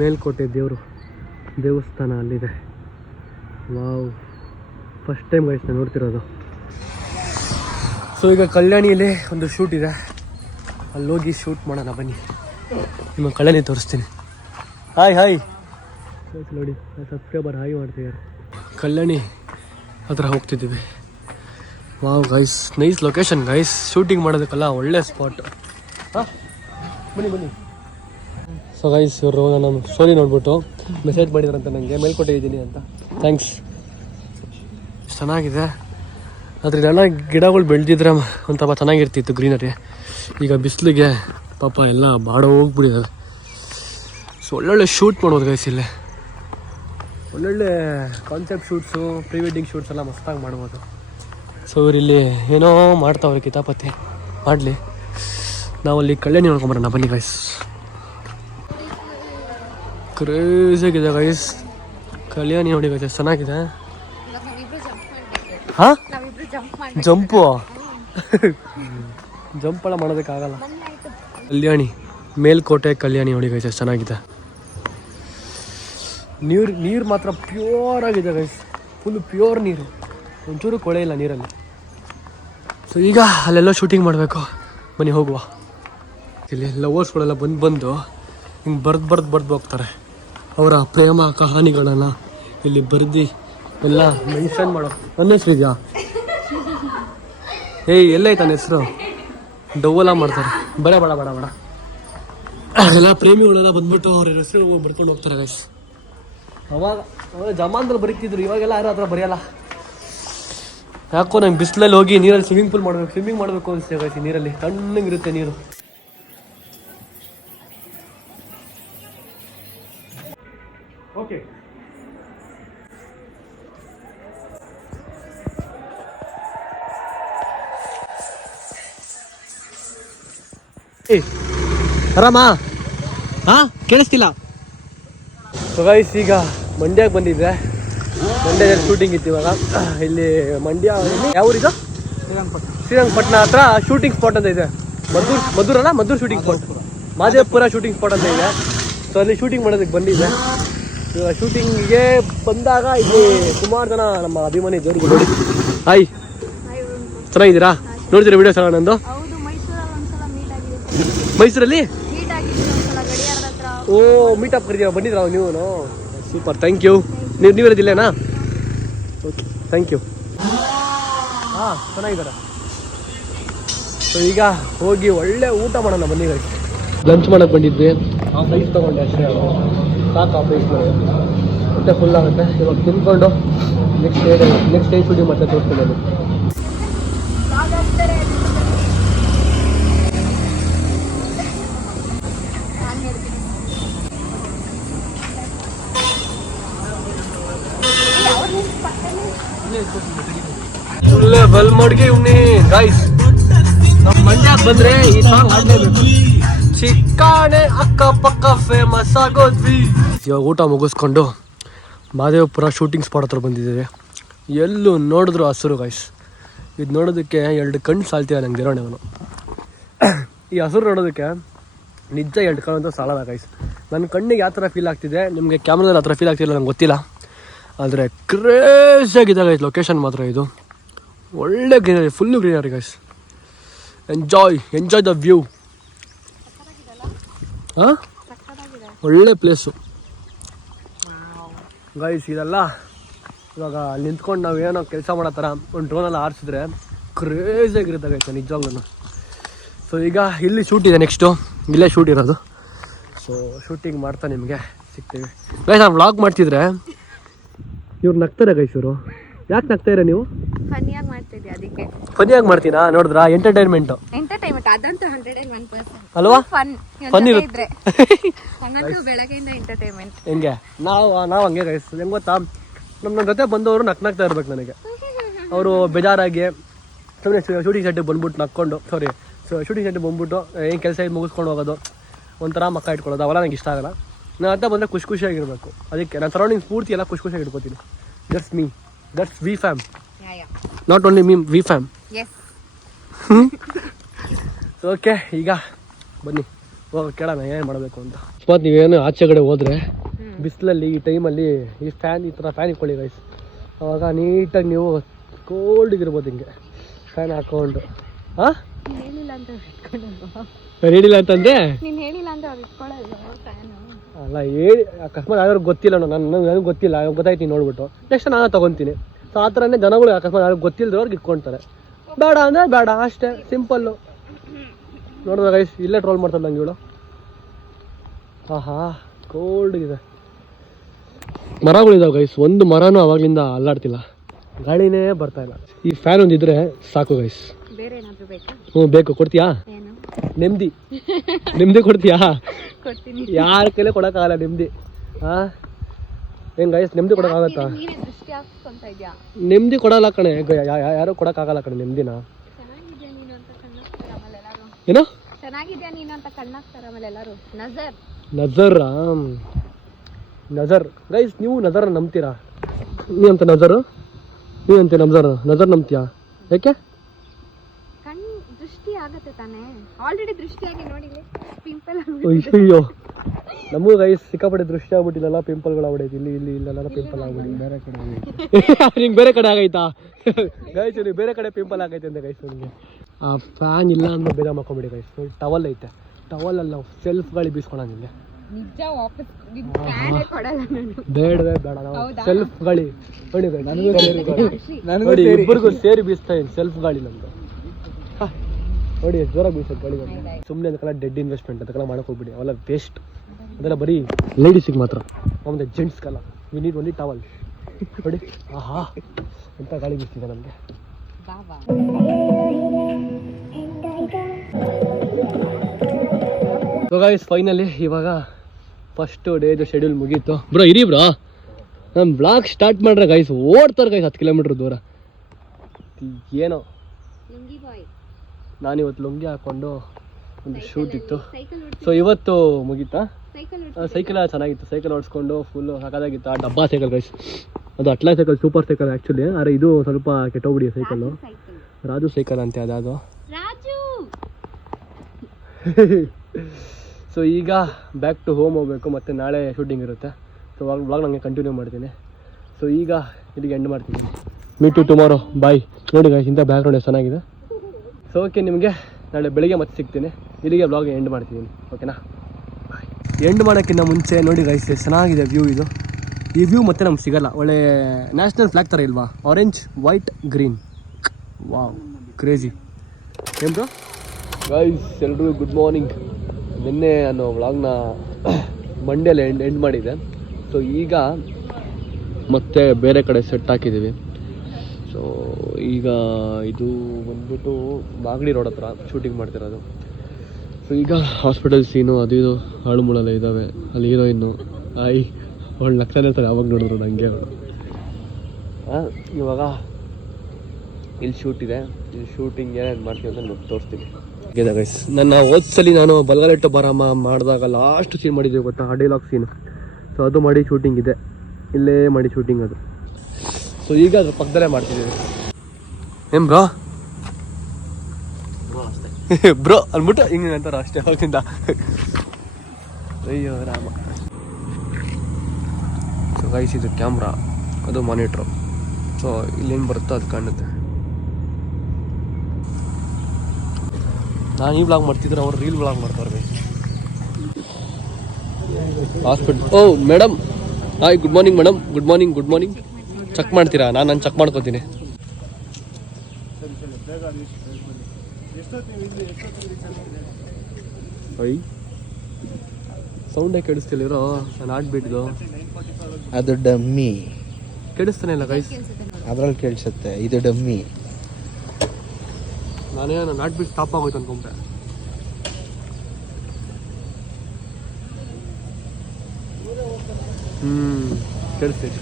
ಮೇಲ್ಕೋಟೆ ದೇವಸ್ಥಾನ ಅಲ್ಲಿದೆ. ವಾವ್, ಫಸ್ಟ್ ಟೈಮ್ ಗೈಸ್ ನಾನು ನೋಡ್ತಿರೋದು. ಸೊ ಈಗ ಕಲ್ಯಾಣಿಯಲ್ಲಿ ಒಂದು ಶೂಟ್ ಇದೆ, ಅಲ್ಲಿ ಹೋಗಿ ಶೂಟ್ ಮಾಡೋಣ ಬನ್ನಿ. ನಿಮ್ಮ ಕಲ್ಯಾಣಿ ತೋರಿಸ್ತೀನಿ. ಹಾಯ್ ನೋಡಿ ಸಬ್ಸ್ಕ್ರೈಬರ್ ಹಾಯ್ ಮಾಡ್ತಿದ್ದಾರೆ. ಕಲ್ಯಾಣಿ ಹತ್ರ ಹೋಗ್ತಿದ್ದೀವಿ. Wow guys, nice location guys, shooting ಮಾಡೋದಕ್ಕೆಲ್ಲ ಒಳ್ಳೆ ಸ್ಪಾಟ್. ಹಾಂ ಬನ್ನಿ. ಸೊ ಗೈಸ್ ಇವರು ನನ್ನ ಸ್ಟೋರಿ ನೋಡ್ಬಿಟ್ಟು ಮೆಸೇಜ್ ಮಾಡಿದ್ರಂತೆ ನನಗೆ, ಮೇಲ್ಕೋಟೆ ಅಂತ. ಥ್ಯಾಂಕ್ಸ್. ಚೆನ್ನಾಗಿದೆ, ಆದರೆ ಇದೆಲ್ಲ ಗಿಡಗಳು ಬೆಳೆದಿದ್ರೆ ಒಂಥರ ಚೆನ್ನಾಗಿರ್ತಿತ್ತು ಗ್ರೀನರಿ. ಈಗ ಬಿಸಿಲಿಗೆ ಪಾಪ ಎಲ್ಲ ಬಾಡೋ ಹೋಗ್ಬಿಟ್ಟಿದ್ದಾರೆ. ಸೊ ಒಳ್ಳೊಳ್ಳೆ ಶೂಟ್ ಮಾಡ್ಬೋದು ಗೈಸ್ ಇಲ್ಲೇ, ಒಳ್ಳೊಳ್ಳೆ concept shoots, pre wedding shoots ಎಲ್ಲ ಮಸ್ತಾಗಿ ಮಾಡ್ಬೋದು. ಸೊ ಇವರಿಲ್ಲಿ ಏನೋ ಮಾಡ್ತಾವ್ರೆ, ಕಿತಾಪತಿ ಮಾಡಲಿ. ನಾವಲ್ಲಿ ಕಲ್ಯಾಣಿ ನೋಡ್ಕೊಂಬರೋಣ ಬನ್ನಿ ಗೈಸ್. ಕ್ರೇಜಿಯಾಗಿದೆ ಗೈಸ್ ಕಲ್ಯಾಣಿ, ನೋಡಿ ಗೈಸ್ ಚೆನ್ನಾಗಿದೆ. ಹಾಂ ಜಂಪು ಜಂಪೆಲ್ಲ ಮಾಡೋದಕ್ಕಾಗಲ್ಲ. ಕಲ್ಯಾಣಿ ಮೇಲ್ಕೋಟೆ ಕಲ್ಯಾಣಿ ನೋಡಿ ಗೈಸ್ ಎಷ್ಟು ಚೆನ್ನಾಗಿದೆ. ನೀರು ಮಾತ್ರ ಪ್ಯೂರ್ ಆಗಿದೆ ಗೈಸ್, ಫುಲ್ ಪ್ಯೂರ್ ನೀರು, ಒಂಚೂರು ಕೊಳೆ ಇಲ್ಲ ನೀರಲ್ಲಿ. ಸೊ ಈಗ ಅಲ್ಲೆಲ್ಲ ಶೂಟಿಂಗ್ ಮಾಡಬೇಕು, ಬನ್ನಿ ಹೋಗುವ. ಇಲ್ಲಿ ಲವರ್ಸ್ಗಳೆಲ್ಲ ಬಂದು ಹಿಂಗೆ ಬರ್ದು ಹೋಗ್ತಾರೆ ಅವರ ಪ್ರೇಮ ಕಹಾನಿಗಳನ್ನ ಇಲ್ಲಿ ಬರೆದು ಎಲ್ಲ ಮೆನ್ಷನ್ ಮಾಡೋ. ನನ್ನ ಹೆಸ್ರು ಇದೆಯಾ? ಎಲ್ಲೈತೆ ನನ್ನ ಹೆಸರು? ಡವ್ವಲ್ಲ ಮಾಡ್ತಾರೆ. ಬೇಡ ಎಲ್ಲ ಪ್ರೇಮಿಗಳೆಲ್ಲ ಬಂದ್ಬಿಟ್ಟು ಅವ್ರ ಹೆಸರು ಬರ್ಕೊಂಡು ಹೋಗ್ತಾರೆ ಗೈಸ್. ಅವಾಗ ಜಮಾನ್ದಲ್ಲಿ ಬರೀತಿದ್ರು, ಇವಾಗೆಲ್ಲ ಯಾರು ಹತ್ರ ಬರೆಯಲ್ಲ. ಯಾಕೋ ನಂಗೆ ಬಿಸಿಲಲ್ಲಿ ಹೋಗಿ ನೀರಲ್ಲಿ ಸ್ವಿಮ್ಮಿಂಗ್ ಮಾಡಬೇಕು ಅನಿಸ್ತೇವೆ ಗೈಸ್. ನೀರಲ್ಲಿ ತಣ್ಣಗಿರುತ್ತೆ ನೀರು. ಓಕೆ ಆರಾಮಾ? ಹಾಂ ಕೇಳಿಸ್ತಿಲ್ಲ. ಸೊ ಗೈಸ್ ಈಗ ಮಂಡ್ಯಕ್ಕೆ ಬಂದಿದ್ದೆ. ಮಂಡ್ಯದಲ್ಲಿ ಶೂಟಿಂಗ್ ಇತ್ತು ಇವಾಗ. ಇಲ್ಲಿ ಮಂಡ್ಯ ಯಾವ ಊರಿದು? ಶ್ರೀರಂಗಪಟ್ಟಣ ಹತ್ರ ಶೂಟಿಂಗ್ ಸ್ಪಾಟ್ ಅಂತ ಇದೆ. Maddur shooting spot, Madevapura shooting spot ಅಂತ ಇದೆ. ಸೊ ಅಲ್ಲಿ ಶೂಟಿಂಗ್ ಮಾಡೋದಕ್ಕೆ ಬಂದಿದ್ದೆ. ಇವಾಗ ಶೂಟಿಂಗಿಗೆ ಬಂದಾಗ ಇಲ್ಲಿ ಸುಮಾರು ಜನ ನಮ್ಮ ಅಭಿಮಾನಿ ಜೋರಿಗೆ ನೋಡಿ. ಹಾಯ್, ಚೆನ್ನಾಗಿದ್ದೀರಾ? ನೋಡ್ತೀರಾ ವಿಡಿಯೋ ಸಲ ನಂದು? ಮೈಸೂರಲ್ಲಿ ಓ ಮೀಟಪ್ ಕರಿತೀರಾ, ಬಂದಿದ್ರ ನೀವು? Super, thank you. ನೀವಿರೋದಿಲ್ಲೇನಾ? Okay thank you. ಹಾಂ ಚೆನ್ನಾಗಿದ್ದಾರೆ. ಸೊ ಈಗ ಹೋಗಿ ಒಳ್ಳೆ ಊಟ ಮಾಡೋಣ ಬನ್ನಿ ಗೈಸ್. ಲಂಚ್ ಮಾಡೋಕ್ಕೆ ಬಂದಿದ್ವಿ. ರೈಸ್ ತೊಗೊಂಡೆ ಅಷ್ಟೇ, ಸಾಕು ರೈಸ್ ಮತ್ತೆ ಫುಲ್ ಆಗುತ್ತೆ. ಇವಾಗ ತಿನ್ಕೊಂಡು ನೆಕ್ಸ್ಟ್ ಡೇ ಶೂಟಿಂಗ್ ಮತ್ತೆ ತೋರಿಸ್ಕೊಂಡು ಒಳ್ಳೆ ಬಲ್ ಮಡ್ಗಿ ಉಣ್ಣಿ ಗೈಸ್. ನಮ್ಮ ಮಂಡ್ಯಕ್ಕೆ ಬಂದ್ರೆ ಈ ಸಾಂಗ್ ಆಡ್ಲೇಬೇಕು. ಚಿಕ್ಕಾಣೆ ಅಕ್ಕಪಕ್ಕ ಫೇಮಸ್ ಆಗೋದ್ವಿ. ಇವಾಗ ಊಟ ಮುಗಿಸ್ಕೊಂಡು ಮಾದೇವಪುರ ಶೂಟಿಂಗ್ ಸ್ಪಾಟ್ ಹತ್ರ ಬಂದಿದ್ದೇವೆ. ಎಲ್ಲೂ ನೋಡಿದ್ರು ಹಸಿರು ಗೈಸ್. ಇದು ನೋಡೋದಕ್ಕೆ 2 ಕಣ್ಣು ಸಾಲ್ತೀವ ನಂಗೆ ದೇರೋಣೆವನು. ಈ ಹಸಿರು ನೋಡೋದಕ್ಕೆ ನಿಜ 2 ಕಣ್ಣು ಅಂತ ಸಾಲಲ್ಲ ಗೈಸ್. ನನ್ನ ಕಣ್ಣಿಗೆ ಯಾವ ಥರ ಫೀಲ್ ಆಗ್ತಿದೆ, ನಿಮಗೆ ಕ್ಯಾಮ್ರಾದಲ್ಲಿ ಆ ಥರ ಫೀಲ್ ಆಗ್ತಿಲ್ಲ ನಂಗೆ ಗೊತ್ತಿಲ್ಲ. ಆದರೆ ಕ್ರೇಜಿಯಾಗಿದೆ ಗೈಸ್ ಲೊಕೇಶನ್ ಮಾತ್ರ. ಇದು ಒಳ್ಳೆ greenery, full greenery guys. Enjoy the view. ಹಾಂ ಒಳ್ಳೆ ಪ್ಲೇಸು ಗೈಸ್. ಇದೆಲ್ಲ ಇವಾಗ ಅಲ್ಲಿ ನಿಂತ್ಕೊಂಡು ನಾವು ಏನೋ ಕೆಲಸ ಮಾಡೋ ಥರ ಒಂದು ಡ್ರೋನೆಲ್ಲ ಆರಿಸಿದ್ರೆ ಕ್ರೇಜಿಯಾಗಿರುತ್ತೆ ಗೈಸ್ ನಿಜವಾಗ್ಲೂ. ಸೊ ಈಗ ಇಲ್ಲಿ ಶೂಟ್ ಇದೆ, ನೆಕ್ಸ್ಟು ಇಲ್ಲೇ ಶೂಟ್ ಇರೋದು. ಸೊ ಶೂಟಿಂಗ್ ಮಾಡ್ತಾ ನಿಮಗೆ ಸಿಗ್ತೀವಿ ಗೈಸ್. ನಾನು ವ್ಲಾಗ್ ಮಾಡ್ತಿದ್ರೆ ಇವ್ರು ನಗ್ತಾರೆ ಗೈಸ್. ಇವರು ಯಾಕೆ ನಗ್ತಾಯಿರ ನೀವು? ಫನ್ನಿಯಾಗಿ ಮಾಡ್ತಿದ್ದೆ ಅದಕ್ಕೆ. ಫನ್ನಿಯಾಗಿ ಮಾಡ್ತೀನಾ? ನೋಡಿದ್ರಾ? ಎಂಟರ್ಟೈನ್ಮೆಂಟ್ ಅದಂತೂ 101% ಅಲ್ವಾ? ಫನ್ ಇರುತ್ತೆ. ಬೆಳಗ್ಗೆಯಿಂದ ಎಂಟರ್ಟೈನ್ಮೆಂಟ್. ಹೆಂಗೆ ನಾವು ಹಂಗೆ ಗೈಸ್. ಹೆಂಗೆ ಗೊತ್ತಾ, ನಮ್ಮ ಜೊತೆ ಬಂದವರು ನಗ್ತಾ ಇರ್ಬೇಕು ನನಗೆ. ಅವರು ಬೇಜಾರಾಗಿ ಸುಮ್ಮನೆ ಶೂಟಿಂಗ್ ಸೆಟ್ಟಿಗೆ ಬಂದ್ಬಿಟ್ಟು ನಕ್ಕೊಂಡು ಶೂಟಿಂಗ್ ಸೆಟ್ಟಿಗೆ ಬಂದ್ಬಿಟ್ಟು ಏನು ಕೆಲಸ ಇದು ಮುಗಿಸ್ಕೊಂಡು ಹೋಗೋದು, ಒಂಥರ ಮಕ್ಕ ಇಟ್ಕೊಳ್ಳೋದು, ಅವೆಲ್ಲ ನಂಗೆ ಇಷ್ಟ ಆಗಲ್ಲ. ನಾನು ಅಂತ ಬಂದರೆ ಖುಷಿಯಾಗಿರ್ಬೇಕು. ಅದಕ್ಕೆ ನಾನು ಸರೌಂಡಿಂಗ್ಸ್ ಪೂರ್ತಿ ಎಲ್ಲ ಖುಷಿಯಾಗಿ ಇಟ್ಕೋತೀನಿ. That's me, that's we fam, not only me, we fam. Okay ಈಗ ಬನ್ನಿ ಹೋಗಿ ಕೇಳೋಣ ಏನು ಮಾಡಬೇಕು ಅಂತ. ನೀವೇನು ಆಚೆ ಕಡೆ ಹೋದರೆ ಬಿಸಿಲಲ್ಲಿ ಈ ಟೈಮಲ್ಲಿ ಈ ಥರ ಫ್ಯಾನ್ ಇಟ್ಕೊಳ್ಳಿ ಗೈಸ್. ಅವಾಗ ನೀಟಾಗಿ ನೀವು ಕೋಲ್ಡಿಗಿರ್ಬೋದು ಹಿಂಗೆ ಫ್ಯಾನ್ ಹಾಕೊಂಡು. ಹಾಂ ನೀನ್ ಹೇಳಿಲ್ಲ ಅಂತ ಅವ್ರು ಇಟ್ಕೊಳ್ಳಲ್ವಾ? ಹೇಳಿಲ್ಲ ಅಂತಂದರೆ ನೀನ್ ಹೇಳಿಲ್ಲ ಅಂತ ಅವ್ರು ಇಟ್ಕೊಳ್ಳಲ್ವಾ ಫ್ಯಾನು? ಅಲ್ಲ ಹೇಳಿ ಅಕಸ್ಮಾತ್ ಯಾವ್ದಾದ್ರು ಗೊತ್ತಿಲ್ಲ ನನಗೆ ಗೊತ್ತಿಲ್ಲ, ಗೊತ್ತಾಯ್ತು ನೋಡ್ಬಿಟ್ಟು ನೆಕ್ಸ್ಟ್ ನಾನು ತೊಗೊತೀನಿ. ಸೊ ಆ ಥರನೇ ಜನಗಳು ಅಕಸ್ಮಾತ್ ಯಾರು ಗೊತ್ತಿಲ್ಲದವ್ರಿಗೆ ಇಟ್ಕೊಳ್ತಾರೆ. ಬೇಡ ಅಂದರೆ ಬೇಡ ಅಷ್ಟೇ, ಸಿಂಪಲ್ಲು. ನೋಡಿದ್ರೆ ಗೈಸ್ ಇಲ್ಲೇ ಟ್ರೋಲ್ ಮಾಡ್ತಾರೆ ನಂಗೆ ಇವಳು. ಆಹಾ ಕೋಲ್ಡ್ ಇದೆ. ಮರಗಳಿದಾವೆ ಗೈಸ್, ಒಂದು ಮರನೂ ಅವಾಗಲಿಂದ ಅಲ್ಲಾಡ್ತಿಲ್ಲ, ಗಾಳಿನೇ ಬರ್ತಾ ಇಲ್ಲ. ಈ ಫ್ಯಾನ್ ಒಂದಿದ್ರೆ ಸಾಕು ಗೈಸ್. ಬೇರೆ ಏನಾದ್ರು ಬೇಕಾ? ಹ್ಞೂ ಬೇಕು. ಕೊಡ್ತೀಯಾ? ಏನು? ನೆಮ್ಮದಿ ಕೊಡ್ತೀಯಾ? ಕೊಡ್ತೀನಿ. ಯಾರ ಕೈಲೇ ಕೊಡೋಕ್ಕಾಗಲ್ಲ ನೆಮ್ಮದಿ. ಹಾಂ ಏನು ಗೈಸ್ ನೆಮ್ಮದಿ ಕೊಡೋಕ್ಕಾಗತ್ತಾ? ನೀನೇ ದೃಷ್ಟಿ ಹಾಕ್ಸ್ಕೊಂತ ಇದ್ಯಾ? ನೆಮ್ಮದಿ ಕೊಡಲ್ಲ ಕಣೆ, ಯಾರು ಕೊಡೋಕ್ಕಾಗಲ್ಲ ಕಣೆ ನೆಮ್ಮದಿನ. ಚೆನ್ನಾಗಿದ್ಯಾ ನೀನು ಅಂತ ಕಣ್ಣಾಕ್ತಾರೆ ಆಮೇಲೆ ಎಲ್ಲರೂ. ಏನೋ ಚೆನ್ನಾಗಿದ್ಯಾ ನೀನು ಅಂತ ಕಣ್ಣಾಕ್ತಾರೆ ಆಮೇಲೆ ಎಲ್ಲರೂ. ನಜರ್ ಗೈಸ್, ನೀವು ನಜರ್ ನಂಬ್ತೀರಾ? ನೀವಂತ ನಜರು, ನೀವಂತೆ ನಜರ್ ನಂಬ್ತೀಯಾ? ಯಾಕೆ? ಕಣ್ ದೃಷ್ಟಿ ಆಗತ್ತೆ ತಾನೇ, ಆಲ್ರೆಡಿ ದೃಷ್ಟಿ ಆಗಿ ನೋಡಿಲಿ ಪಿಂಪಲ್. ಅಯ್ಯೋ ನಮಗೂ ಗೈಸ್ ಸಿಕ್ಕಾಪಟ್ಟೆ ದೃಷ್ಟಿ ಆಗ್ಬಿಟ್ಟಿಲ್ಲಲ್ಲ, ಪಿಂಪಲ್ಗಳು ಆಗ್ಬಿಟ್ಟೈತಿ. ಇಲ್ಲಿ ಇಲ್ಲೆಲ್ಲ ಪಿಂಪಲ್ ಆಗ್ಬಿಟ್ಟು ಬೇರೆ ಕಡೆ ನಿಂಗೆ ಬೇರೆ ಕಡೆ ಆಗೈತಾ ಗೈಸ್? ನೀವು ಬೇರೆ ಕಡೆ ಪಿಂಪಲ್ ಆಗೈತೆ ಅಂತ ಗೈಸ್ ನಿಮಗೆ. ಆ ಫ್ಯಾನ್ ಇಲ್ಲ ಅಂದ್ರೆ ಬೇಗ ಮಾಡ್ಕೊಂಬಿಡಿ ಗೈಸ್. ಟವಲ್ ಐತೆ, ಟವಲಲ್ಲಿ ನಾವು ಸೆಲ್ಫ್ಗಳು ಬೀಸ್ಕೊಳಂಗಿಲ್ಲ. ನಿಜ ವಾಪಸ್ ಫ್ಯಾನೇ ಕೊಡಲ್ಲ ನಾನು. ಬೇಡವೇ ಬೇಡ, ನಾವು ಸೆಲ್ಫ್ ಗಾಳಿ ನೋಡಿ ನೋಡಿ ಇಬ್ಬರಿಗೂ ಸೇರಿ ಬೀಸ್ತಾ ಇದ್ದೀನಿ ಸೆಲ್ಫ್ ಗಾಳಿ ನಮ್ದು. ನೋಡಿ ಎಷ್ಟು ಜೋರಾಗಿ ಬೀಸೋದು ಗಾಳಿ. ಸುಮ್ಮನೆ ಅದಕ್ಕೆಲ್ಲ ಡೆಡ್ ಇನ್ವೆಸ್ಟ್ಮೆಂಟ್ ಅದಕ್ಕೆಲ್ಲ ಮಾಡಕ್ಕೆ ಹೋಗ್ಬಿಡಿ, ಅವೆಲ್ಲ ವೇಸ್ಟ್. ಅದೆಲ್ಲ ಬರೀ ಲೇಡೀಸಿಗೆ ಮಾತ್ರ, ಆಮೇಲೆ ಜೆಂಟ್ಸ್ಗೆಲ್ಲ. We need only towel. ನೋಡಿ ಆಹಾ ಎಂಥ ಗಾಳಿ ಬೀಸ್ತಿದೆ ನಮಗೆ. ಸೊ ಗೈಸ್ ಫೈನಲಿ ಇವಾಗ ಫಸ್ಟ್ ಡೇದು ಶೆಡ್ಯೂಲ್ ಮುಗೀತು. ಬ್ರೋ ಇರಿ ಬ್ರೋ, ನಮ್ಮ ಬ್ಲಾಗ್ ಸ್ಟಾರ್ಟ್ ಮಾಡ್ರೆ ಗೈಸ್ ಓಡ್ತಾರೆ ಗೈಸ್ 10 ಕಿಲೋಮೀಟ್ರ್ ದೂರ. ಏನೋ ನಾನಿವತ್ತು ಲುಂಗಿ ಹಾಕ್ಕೊಂಡು ಒಂದು ಶೂಟ್ ಇತ್ತು. ಸೊ ಇವತ್ತು ಮುಗೀತಾ? ಸೈಕಲ್ ಚೆನ್ನಾಗಿತ್ತು, ಸೈಕಲ್ ಓಡಿಸ್ಕೊಂಡು ಫುಲ್ಲು ಸಾಕಾಗಿತ್ತು. ಆ ಡಬ್ಬಾ ಸೈಕಲ್ ಗೈಸ್, ಅದು Atla cycle, super cycle actually. ಆದರೆ ಇದು ಸ್ವಲ್ಪ ಕೆಟ್ಟೋಗ್ಬಿಡಿ ಸೈಕಲ್ಲು, ರಾಜು ಸೈಕಲ್ ಅಂತೆ ಅದಾದು. ಸೊ ಈಗ ಬ್ಯಾಕ್ ಟು ಹೋಮ್ ಹೋಗಬೇಕು, ಮತ್ತು ನಾಳೆ ಶೂಟಿಂಗ್ ಇರುತ್ತೆ. ಸೊ ವ್ಲಾಗ್ ನನಗೆ ಕಂಟಿನ್ಯೂ ಮಾಡ್ತೀನಿ. ಸೊ ಈಗ ಇಲ್ಲಿಗೆ ಎಂಡ್ ಮಾಡ್ತೀನಿ. ಮೀಟ್ ಟು ಟುಮಾರೋ, ಬಾಯ್. ನೋಡಿ ಗೈಸ್ ಇಂಥ ಬ್ಯಾಕ್ಗ್ರೌಂಡ್ ಎಷ್ಟು ಚೆನ್ನಾಗಿದೆ. ಸೊ ಓಕೆ, ನಿಮಗೆ ನಾಳೆ ಬೆಳಿಗ್ಗೆ ಮತ್ತೆ ಸಿಗ್ತೀನಿ. ಇಲ್ಲಿಗೆ ವ್ಲಾಗ್ ಎಂಡ್ ಮಾಡ್ತಿದ್ದೀನಿ, ಓಕೆನಾ? ಬಾಯ್. ಎಂಡ್ ಮಾಡೋಕ್ಕಿಂತ ಮುಂಚೆ ನೋಡಿ ಗೈಸ್ ಎಷ್ಟು ಚೆನ್ನಾಗಿದೆ ವ್ಯೂ ಇದು. ಈ ವ್ಯೂ ಮತ್ತೆ ನಮ್ಗೆ ಸಿಗಲ್ಲ. ಒಳ್ಳೆ ನ್ಯಾಷನಲ್ ಫ್ಲಾಗ್ ಥರ ಇಲ್ವಾ? Orange, white, green. Wow, crazy. ಏನು ಬ್ರೋ? ಗೈಸ್ ಎಲ್ರಿಗೂ ಗುಡ್ ಮಾರ್ನಿಂಗ್. ನಿನ್ನೆ ನಾನು ವ್ಲಾಗ್ನ ಮಂಡ್ಯಲ್ಲಿ ಎಂಡ್ ಮಾಡಿದ್ದೆ. ಸೊ ಈಗ ಮತ್ತೆ ಬೇರೆ ಕಡೆ ಸೆಟ್ ಹಾಕಿದ್ದೀವಿ. ಸೊ ಈಗ ಇದು ಬಂದ್ಬಿಟ್ಟು ಮಾಗಡಿ ರೋಡ್ ಹತ್ರ ಶೂಟಿಂಗ್ ಮಾಡ್ತಿರೋದು. ಸೊ ಈಗ ಹಾಸ್ಪಿಟಲ್ ಸೀನು ಅದು ಇದು ಹಾಳು ಮುಳೆಲ್ಲ ಇದ್ದಾವೆ. ಅಲ್ಲಿ ಹೀರೋಯಿನ್ನು ಅವಳು ನಗ್ತಾನೆ ಇರ್ತಾರೆ ಯಾವಾಗ ನೋಡಿದ್ರು ನನಗೆ. ಇವಾಗ ಇಲ್ಲಿ ಶೂಟ್ ಇದೆ, ಇಲ್ಲಿ ಶೂಟಿಂಗ್ ಏನೇನು ಮಾಡ್ತೀವಿ ಅಂತ ನೋಡಿ ತೋರಿಸ್ತೀನಿ. ಗೈಸ್ ನನ್ನ ಓದ್ಸಲಿ ನಾನು ಬಲ್ಗಾಲಿಟ್ಟು ಬರಾಮ ಮಾಡಿದಾಗ ಲಾಸ್ಟ್ ಸೀನ್ ಮಾಡಿದ್ದೀವಿ ಗೊತ್ತಾ, ಆ ಡೈಲಾಗ್ ಸೀನು. ಸೊ ಅದು ಮಾಡಿ ಶೂಟಿಂಗ್ ಇದೆ, ಇಲ್ಲೇ ಮಾಡಿ ಶೂಟಿಂಗ್ ಅದು. ಸೊ ಈಗ ಅದ್ರ ಪಕ್ಕದಲ್ಲೇ ಮಾಡ್ತಿದ್ದೀವಿ. ಏನು ಬ್ರೋ ಬ್ರೋ ಅಂದ್ಬಿಟ್ಟು ಹಿಂಗೆ ಅಂತಾರ ಅಷ್ಟೇ ಅವಾಗಿಂದ. ಅಯ್ಯೋ ರಾಮ. ಸೊ ಗೈಸ್ ಇದು ಕ್ಯಾಮ್ರಾ, ಅದು ಮಾನಿಟ್ರು. ಸೊ ಇಲ್ಲೇನು ಬರುತ್ತೋ ಅದು ಕಾಣುತ್ತೆ. ನಾನು ಈ ಬ್ಲಾಗ್ ಮಾಡ್ತಿದ್ರೆ ಅವ್ರು ರೀಲ್ ಬ್ಲಾಗ್ ಮಾಡ್ತಾರೆ guys. Hospital. Oh madam, hi, good morning madam. Good morning, good morning. Check ಮಾಡ್ತೀರಾ? ನಾನು ಚೆಕ್ ಮಾಡ್ಕೋತೀನಿ. ಐ ಸೌಂಡೇ ಕೇಳಿಸ್ತಿಲ್ಲಿರೋ, ನಾನು ಆಡ್ಬಿಟ್ಟಿದ್ದು. ಅದು ಡಮ್ಮಿ, ಕೇಳಿಸ್ತಾನೆ ಇಲ್ಲ ಗೈಸ್. ಅದ್ರಲ್ಲಿ ಕೇಳಿಸುತ್ತೆ, ಇದು ಡಮ್ಮಿ. ನಾನೇ ನಾನು ಆಡ್ಬಿಟ್ಟು ಸ್ಟಾಪ್ ಆಗೋಯ್ತು ಅನ್ಕೊಂಡೆ. ಕೇಳಿಸ್ತೈತೆ.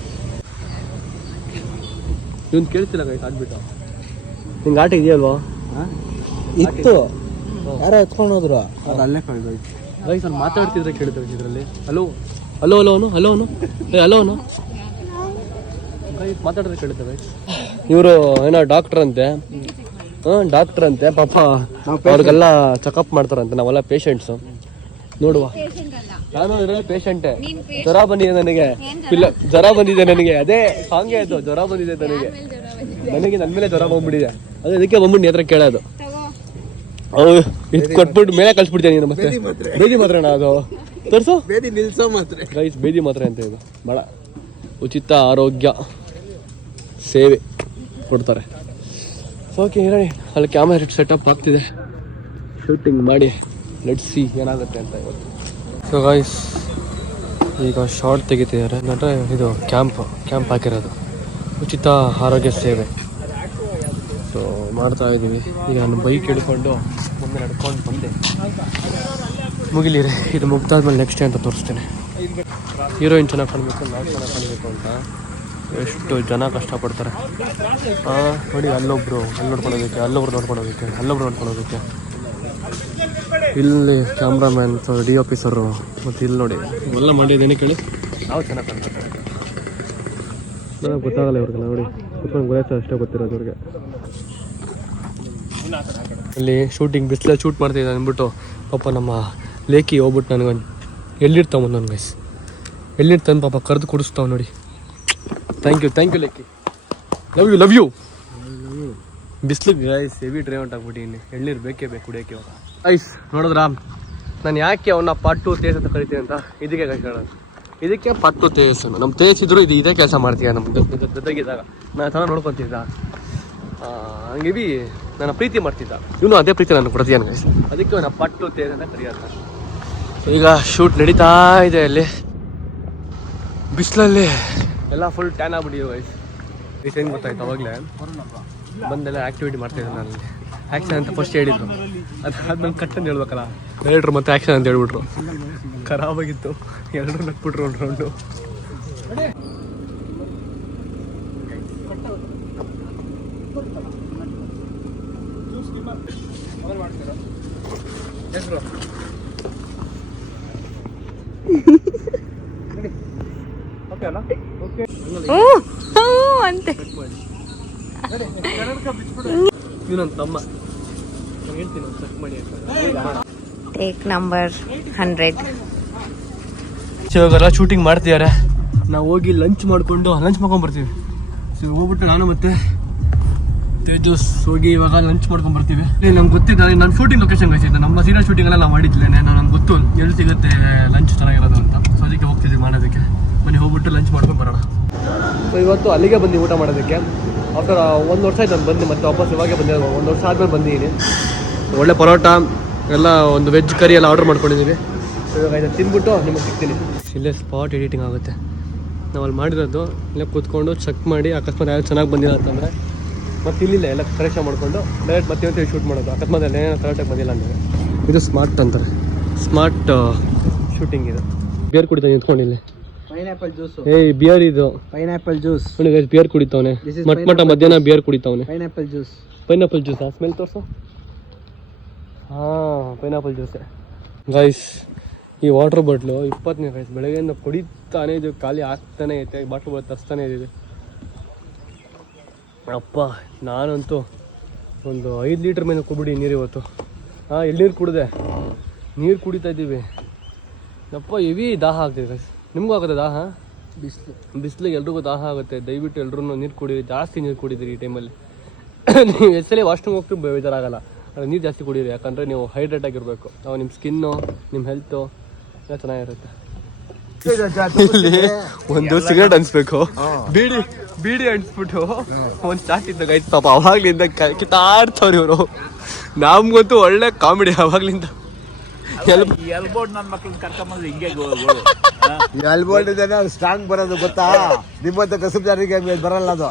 ಇವನು ಕೇಳಿಸ್ತಿಲ್ಲ ಗೈಸ್ ಆಡ್ಬಿಟ್ಟು. ನಿಂಗೆ ಆಟ ಇದೆಯಲ್ವಾ? ಇತ್ತು, ಯಾರೋ ಎತ್ಕೊಂಡು ಹೋದ್ರು. ಅದು ಅಲ್ಲೇ ಕಳೆದು ಗೈಸ್. ಅಲ್ಲಿ ಮಾತಾಡ್ತಿದ್ರೆ ಕೇಳ್ತೇವೆ ಇದರಲ್ಲಿ. ಹಲೋ ಹಲೋ ಹಲೋ ಅನು, ಹಲೋ ಅನು, ಹಲೋ ಅನು ಗೈಸ್ ಮಾತಾಡಿದ್ರೆ ಕೇಳ್ತೇವೆ. ಇವರು ಏನೋ ಡಾಕ್ಟ್ರ್ ಅಂತೆ. ಡಾಕ್ಟ್ರ್ ಅಂತೆ ಪಾಪ, ಅವ್ರಿಗೆಲ್ಲ ಚೆಕಪ್ ಮಾಡ್ತಾರಂತೆ. ನಾವೆಲ್ಲ ಪೇಷಂಟ್ಸು. ನೋಡುವ ನಾನು ಇದರಲ್ಲಿ ಪೇಷಂಟೆ. ನೀನ್ ಜ್ವರ ಬಂದಿದೆ ನನಗೆ, ಇಲ್ಲ ಜ್ವರ ಬಂದಿದೆ ನನಗೆ, ಅದೇ ಸಾಂಗೇ ಅದು, ಜ್ವರ ಬಂದಿದೆ ನನಗೆ. ನನ್ನ ಮೇಲೆ ಜ್ವರ ಬಂದ್ಬಿಟ್ಟಿದೆ, ಅದು ಇದಕ್ಕೆ ಬಂದ್ಬಿಟ್ಟು ನೇತ್ರ ಕೇಳೋದು. ತಗೋ. ಇದು ಕೊಟ್ಬಿಟ್ಟು ಮೇಲೆ ಕಳ್ಸ್ಬಿಡ್ತೀನಿ ನೀನು ಮತ್ತೆ. ಬೇದಿ ಮಾತ್ರನಾ ಅದು? ತೋರಿಸು. ಬೇದಿ ನಿಲ್ಸೋ ಮಾತ್ರ. ಗೈಸ್ ಬೇದಿ ಮಾತ್ರ ಅಂತ ಇದು ಭಾಳ ಉಚಿತ ಆರೋಗ್ಯ ಸೇವೆ ಕೊಡ್ತಾರೆ. ಓಕೆ ಹೇಳಿ, ಅಲ್ಲಿ ಕ್ಯಾಮರಾ ಸೆಟಪ್ ಆಗ್ತಿದೆ, ಶೂಟಿಂಗ್ ಮಾಡಿ ಲೆಟ್ಸ್ ಸಿ ಏನಾಗುತ್ತೆ ಅಂತ ಇವತ್ತು. ಸೊ ಗೈಸ್ ಈಗ ಶಾರ್ಟ್ ತೆಗಿತಿದ್ದಾರೆ, ಅಂದರೆ ಇದು ಕ್ಯಾಂಪ್ ಹಾಕಿರೋದು ಉಚಿತ ಆರೋಗ್ಯ ಸೇವೆ. ಸೊ ಮಾಡ್ತಾ ಇದ್ದೀವಿ. ಈಗ ನಾನು ಬೈಕ್ ಹಿಡ್ಕೊಂಡು ಮುಂದೆ ನಡ್ಕೊಂಡು ಬಂದೆ. ಮುಗಿಲಿರಿ, ಇದು ಮುಗ್ದಾದ್ಮೇಲೆ ನೆಕ್ಸ್ಟ್ ಅಂತ ತೋರಿಸ್ತೇನೆ. ಹೀರೋಯಿನ್ ಚೆನ್ನಾಗಿ ಕಾಣಬೇಕು, ನಾವು ಚೆನ್ನಾಗಿ ಕಾಣಬೇಕು ಅಂತ ಎಷ್ಟು ಜನ ಕಷ್ಟಪಡ್ತಾರೆ. ನೋಡಿ ಅಲ್ಲೊಬ್ರು ಅಲ್ಲಿ ನೋಡ್ಕೊಳ್ಳೋದಕ್ಕೆ, ಅಲ್ಲೊಬ್ರು ನೋಡ್ಕೊಳ್ಳೋದಕ್ಕೆ, ಅಲ್ಲೊಬ್ರು ನೋಡ್ಕೊಳ್ಳೋದಕ್ಕೆ. ಇಲ್ಲಿ ಕ್ಯಾಮ್ರಾಮ್ಯಾನ್, DOP ಸರು, ಮತ್ತು ಇಲ್ಲಿ ನೋಡಿ ಇವೆಲ್ಲ ಮಾಡಿದ್ದೇನೆ ಕೇಳಿ. ನಾವು ಚೆನ್ನಾಗಿ ಕಾಣ್ತಾರೆ, ನನಗೆ ಗೊತ್ತಾಗಲ್ಲ ಇವ್ರಿಗೆಲ್ಲ. ನೋಡಿ ಕುತ್ಕೊಂಡು ಗೊತ್ತಾಯ್ತು ಅಷ್ಟೇ ಗೊತ್ತಿರೋದು ಇವ್ರಿಗೆ. ಅಲ್ಲಿ ಶೂಟಿಂಗ್ ಬಿಸಿಲಲ್ಲಿ ಶೂಟ್ ಮಾಡ್ತಿದ್ದೆ ಅಂದ್ಬಿಟ್ಟು ಪಾಪ ನಮ್ಮ ಲೇಕಿ ಹೋಗ್ಬಿಟ್ಟು ನನಗೊಂದು ಎಳ್ಳಿರ್ತಾವ ನನ್ನ ಗೈಸ್, ಎಳ್ಳಿರ್ತಾನೆ ಪಾಪ ಕರೆದು ಕುಡಿಸ್ತಾವ ನೋಡಿ. ಥ್ಯಾಂಕ್ ಯು ಲೇಕಿ, ಲವ್ ಯು. ಬಿಸ್ಲಿಗೆ ಗೈಸ್ ಹೆವಿ ಡ್ರೈವ್ ಆಗ್ಬಿಟ್ಟಿನಿ, ಎಳ್ನೀರು ಬೇಕೇ ಬೇಕು ಕುಡಿಯೋಕ್ಕೆ ಇವಾಗ. ಗೈಸ್ ನೋಡಿದ್ರಾ ನಾನು ಯಾಕೆ ಅವನ್ನ ಪಟ್ಟು ತೇಜ್ ಅಂತ ಕರಿತೀನಿ ಅಂತ? ಇದಕ್ಕೆ ಗೈಸ್ ಹೇಳೋದು, ಇದಕ್ಕೆ ಪಟ್ಟು ತೇಜಸ್. ನಮ್ಮ ತೇಜಿದ್ರು ಇದೇ ಕೆಲಸ ಮಾಡ್ತೀಯ ನಮ್ಮ ಜೊತೆಗಿದ್ದಾಗ. ನಾನು ಚೆನ್ನಾಗಿ ನೋಡ್ಕೊತಿದ್ದ, ಹಂಗೆ ಬಿ ನನ್ನ ಪ್ರೀತಿ ಮಾಡ್ತಿದ್ದ, ಇವನು ಅದೇ ಪ್ರೀತಿ ನಾನು ಕೊಡ್ತೀಯ ಗೈಸ್. ಅದಕ್ಕೆ ಅವನ ಪಟ್ಟು ತೇಜ್ ಅಂತ ಕರೆಯೋದು. ಈಗ ಶೂಟ್ ನಡೀತಾ ಇದೆ, ಅಲ್ಲಿ ಬಿಸಿಲಲ್ಲಿ ಎಲ್ಲ ಫುಲ್ ಟ್ಯಾನ್ ಆಗ್ಬಿಟ್ಟಿದೆ ಗೈಸ್. ಏನು ಗೊತ್ತಾಯ್ತು, ಅವಾಗಲೇ ಬಂದೆಲ್ಲ ಆ್ಯಕ್ಟಿವಿಟಿ ಮಾಡ್ತಾಯಿದ್ದೆ ನಾನು. ಆ್ಯಕ್ಷನ್ ಅಂತ ಫಸ್ಟ್ ಹೇಳಿದ್ರು, ಅದಾದ್ಮೇಲೆ ಕಟ್ಟನ್ನು ಹೇಳ್ಬೇಕಲ್ಲ, ಡೈರೆಕ್ಟ್ರು ಮತ್ತೆ ಆ್ಯಕ್ಷನ್ ಅಂತ ಹೇಳ್ಬಿಟ್ರು. ಖರಾಬಾಗಿತ್ತು, ಎಲ್ಲರೂ ನಕ್ಬಿಟ್ರು ಒಂದು ರೌಂಡು. ಅಂತೆ ಇವ್ ನನ್ನ ತಮ್ಮ, ಹೇಳ್ತೀನಿ ಚೆಕ್ ಮಾಡಿ ಅಂತ. Take number 100. ಇವಾಗೆಲ್ಲ ಶೂಟಿಂಗ್ ಮಾಡ್ತಿದ್ದಾರೆ, ನಾವು ಹೋಗಿ ಲಂಚ್ ಮಾಡ್ಕೊಂಡ್ಬರ್ತೀವಿ. ಸೊ ಹೋಗ್ಬಿಟ್ಟು ನಾನು ಮತ್ತೆ ತೇಜಸ್ ಹೋಗಿ ಇವಾಗ ಲಂಚ್ ಮಾಡ್ಕೊಂಡ್ಬರ್ತೀವಿ. ನಮ್ಗೆ ಗೊತ್ತಿದ್ದ ನಾನು ಶೂಟಿಂಗ್ ಲೊಕೇಶನ್ ಕಳಿಸಿದ್ದೆ, ನಮ್ಮ ಸೀರಿಯಲ್ ಶೂಟಿಂಗ್ ಎಲ್ಲ ನಾವು ಮಾಡಿದ್ಲೇನೆ. ನನಗೆ ಗೊತ್ತು ಎಲ್ಲಿ ಸಿಗುತ್ತೆ ಲಂಚ್ ಚೆನ್ನಾಗಿರೋದು ಅಂತ. ಸೊ ಅದಕ್ಕೆ ಹೋಗ್ತಿದ್ವಿ ಮಾಡೋದಕ್ಕೆ. ಮನೆ ಹೋಗ್ಬಿಟ್ಟು ಲಂಚ್ ಮಾಡ್ಕೊಂಡು ಬರೋಣ. ಸೊ ಇವತ್ತು ಅಲ್ಲಿಗೆ ಬಂದು ಊಟ ಮಾಡೋದಕ್ಕೆ. ಆಫ್ಟರ್ 1 ವರ್ಷ ಆಯ್ತು ನಾನು ಬಂದು, ಮತ್ತೆ ವಾಪಸ್ ಇವಾಗೆ ಬಂದಿದ್ದೆ. 1 ವರ್ಷ ಆದಮೇಲೆ ಬಂದಿದ್ದೀನಿ. ಒಳ್ಳೆ ಪರೋಟ ಎಲ್ಲ, ಒಂದು ವೆಜ್ ಕರಿ ಎಲ್ಲ ಆರ್ಡರ್ ಮಾಡ್ಕೊಂಡಿದ್ದೀವಿ. ಸೊ ಇವಾಗ ಇದನ್ನು ತಿಂದ್ಬಿಟ್ಟು ನಿಮಗೆ ಸಿಗ್ತೀನಿ. ಇಲ್ಲೇ ಸ್ಪಾಟ್ ಎಡಿಟಿಂಗ್ ಆಗುತ್ತೆ. ನಾವು ಅಲ್ಲಿ ಮಾಡಿರೋದು ಇಲ್ಲೇ ಕೂತ್ಕೊಂಡು ಚೆಕ್ ಮಾಡಿ, ಅಕಸ್ಮಾತ್ ಯಾವ್ದು ಚೆನ್ನಾಗಿ ಬಂದಿಲ್ಲ ಅಂತಂದರೆ ಮತ್ತೆ ಇಲ್ಲಿಲ್ಲ ಎಲ್ಲ ಕರೆಕ್ಷನ್ ಮಾಡಿಕೊಂಡು ಡೈರೆಕ್ಟ್ ಮತ್ತೆ ಶೂಟ್ ಮಾಡೋದು. ಅಕಸ್ಮಾತ್ ಎಲ್ಲ ಏನೋ ಕರೆಕ್ಟಾಗಿ ಬಂದಿಲ್ಲ ಅಂದರೆ ಇದು ಸ್ಮಾರ್ಟ್ ಅಂತಾರೆ, ಸ್ಮಾರ್ಟ್ ಶೂಟಿಂಗ್ ಇದು. ಬಿಯರ್ ಕುಡಿತಾನೆ ನಿಂತ್ಕೊಂಡಿಲ್ಲ. Pineapple juice. ಬಿಯರ್ ಇದು ಪೈನಾಪಲ್ ಜ್ಯೂಸ್. ನೋಡಿ ಬಿಯರ್ ಕುಡಿತಾವನೆ, ಮಟ್ಟ ಮಧ್ಯಾಹ್ನ ಬಿಯರ್ ಕುಡಿತಾವನೆ. ಪೈನಾಪಲ್ ಜ್ಯೂಸ್ ಆ ಸ್ಮೆಲ್ ತೋರಿಸು. ಹಾಂ ಪೈನಾಪಲ್ ಜ್ಯೂಸೆ ಗೈಸ್. ಈ ವಾಟರ್ ಬಾಟ್ಲು 20 ಗೈಸ್, ಬೆಳಗ್ಗೆಯಿಂದ ಕುಡಿತಾನೆ ಇದು, ಖಾಲಿ ಆಗ್ತಾನೆ ಐತೆ. ಬಾಟ್ಲ್ ಬಾಟ್ಲು ತರಿಸ್ತಾನೆ ಇದೆ. ಅಪ್ಪ ನಾನಂತೂ ಒಂದು 5 ಲೀಟ್ರ್ ಮೇಲೆ ಕುಬಿಡಿ ನೀರು ಇವತ್ತು. ಎಳ್ನೀರು ಕುಡಿದೆ, ನೀರು ಕುಡಿತಾ ಇದ್ದೀವಿ. ಅಪ್ಪ ಹೆವಿ ದಾಹ ಆಗ್ತಿದೆ ಗೈಸ್. ನಿಮಗೂ ಆಗುತ್ತೆ ದಾಹ? ಬಿಸಿಲಿಗೆ ಎಲ್ರಿಗೂ ದಾಹ ಆಗುತ್ತೆ. ದಯವಿಟ್ಟು ಎಲ್ಲರೂ ನೀರು ಕುಡೀರಿ, ಜಾಸ್ತಿ ನೀರು ಕುಡಿದಿರಿ ಈ ಟೈಮಲ್ಲಿ. ನೀವು ಎಷ್ಟೇ ವಾಶ್ರೂಮ್ ಹೋಗ್ತು ಬೇಜಾರಾಗಲ್ಲ, ಆದರೆ ನೀರು ಜಾಸ್ತಿ ಕುಡೀರಿ. ಯಾಕಂದರೆ ನೀವು ಹೈಡ್ರೇಟ್ ಆಗಿರಬೇಕು. ನಾವು ನಿಮ್ಮ ಸ್ಕಿನ್ನು, ನಿಮ್ಮ ಹೆಲ್ತು ಎಲ್ಲ ಚೆನ್ನಾಗಿರುತ್ತೆ. ಇಲ್ಲಿ ಒಂದು ಸಿಗರೇಟ್ ಅನ್ಸ್ಬೇಕು, ಬೀಡಿ ಅನ್ಸ್ಬಿಟ್ಟು ಒಂದು ಸ್ಟಾರ್ಟ್ ಇದ್ದಾಗ ಆಯ್ತು ಪಾಪ. ಅವಾಗ್ಲಿಂದ ಕಿತ್ತಾಡ್ತವ್ರು ಇವರು. ನಮ್ಗಂತೂ ಒಳ್ಳೆ ಕಾಮಿಡಿ ಅವಾಗ್ಲಿಂದ. ಎಲ್ಬೋರ್ಡ್ ನನ್ನ ಮಕ್ಳನ್ನ ಕರ್ಕೊಂಬಂದ್ರೆ ಹಿಂಗೆ ಎಲ್ಬೋಲ್ಡ್ ಇದ್ದೇನೆ ಸ್ಟ್ರಾಂಗ್ ಬರೋದು ಗೊತ್ತಾ? ನಿಮ್ಮಂತ ಕಸುಬುದಾರಿಗೆ ಬರಲ್ಲ ಅದು.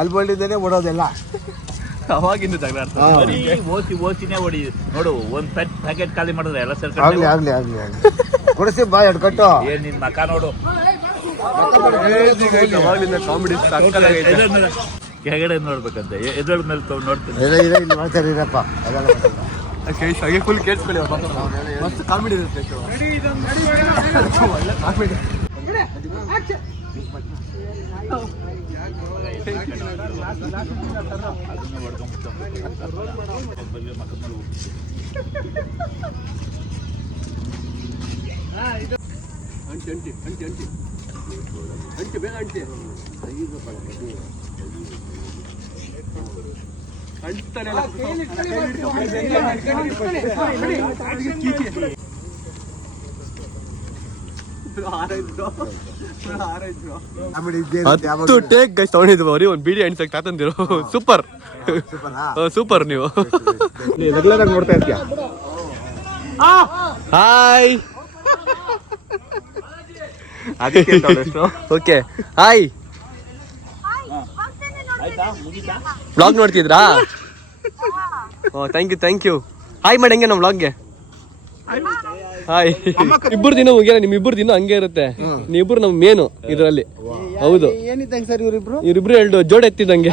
ಎಲ್ಬೋಲ್ಡ್ ಇದ್ದೇನೆ ಓಡೋದೆಲ್ಲ. ಅವಾಗಿಂದ ಓಸಿನೇ ಹೊಡಿ ನೋಡು. ಒಂದ್ ಪ್ಯಾಕೆಟ್ ಖಾಲಿ ಮಾಡಿದ್ರೆ ಎಲ್ಲ ಸರ್ ಆಗ್ಲಿ ಕೊಡಿಸಿ ಬಾ 2 ಕಟ್ಟು. ಏನ್ ನಿನ್ ಮಕ ನೋಡು. ಅವಾಗ್ಲಿಂದ ಕಾಮಿಡಿ ಕೆಳಗಡೆ ನೋಡ್ಬೇಕಂತೆ, ಎದುರು ಮೇಲೆ ನೋಡ್ತೀನಿ. ಮಾಡ್ತಾರೀರಪ್ಪ ಹಾಗೆ ಫುಲ್ ಕೇಳಿಸ್ಕೊಳ್ಳಿ, ಮಸ್ತ್ ಕಾಮಿಡಿ ಇರುತ್ತೆ. ಒಳ್ಳೆ ಕಾಮಿಡಿ. ಬೇಗ ಅಂಟಿ ಹತ್ತು ಟೇಕ್ ಗೈಸ್ ತಗೊಂಡಿದ್ವಿ ಅವ್ರಿ ಒಂದು ಬಿಡಿ ಅನ್ಸಕ್ ತಾತಂದಿರು ಸೂಪರ್ ಸೂಪರ್ ನೀವು ರೆಗ್ಯುಲರ್ ಆಗಿ ನೋಡ್ತಾ ಇರ್ತೀಯ. ಹಾಯ್ ಓಕೆ ಹಾಯ್ ಬ್ಲಾಗ್ ನೋಡ್ತಿದ್ರಾ? ಥ್ಯಾಂಕ್ ಯು ಹಾಯ್ ಮಾಡಿ ಹಂಗೆ ನಮ್ಮ ಬ್ಲಾಗ್ಗೆ ಹಾಯ್. ಇಬ್ಬರು ದಿನ ಮುಗಿಯಲ್ಲ, ನಿಮ್ ಇಬ್ಬರು ದಿನ ಹಂಗೆ ಇರುತ್ತೆ. ನೀವಿಬ್ರು ನಮ್ ಮೇನು ಇದ್ರಲ್ಲಿ. ಹೌದು ಏನಿದ್ದಂಗೆ ಸರ್ ಇವರಿಬ್ರು ಎರಡು ಜೋಡಿ ಎತ್ತಿದಂಗೆ.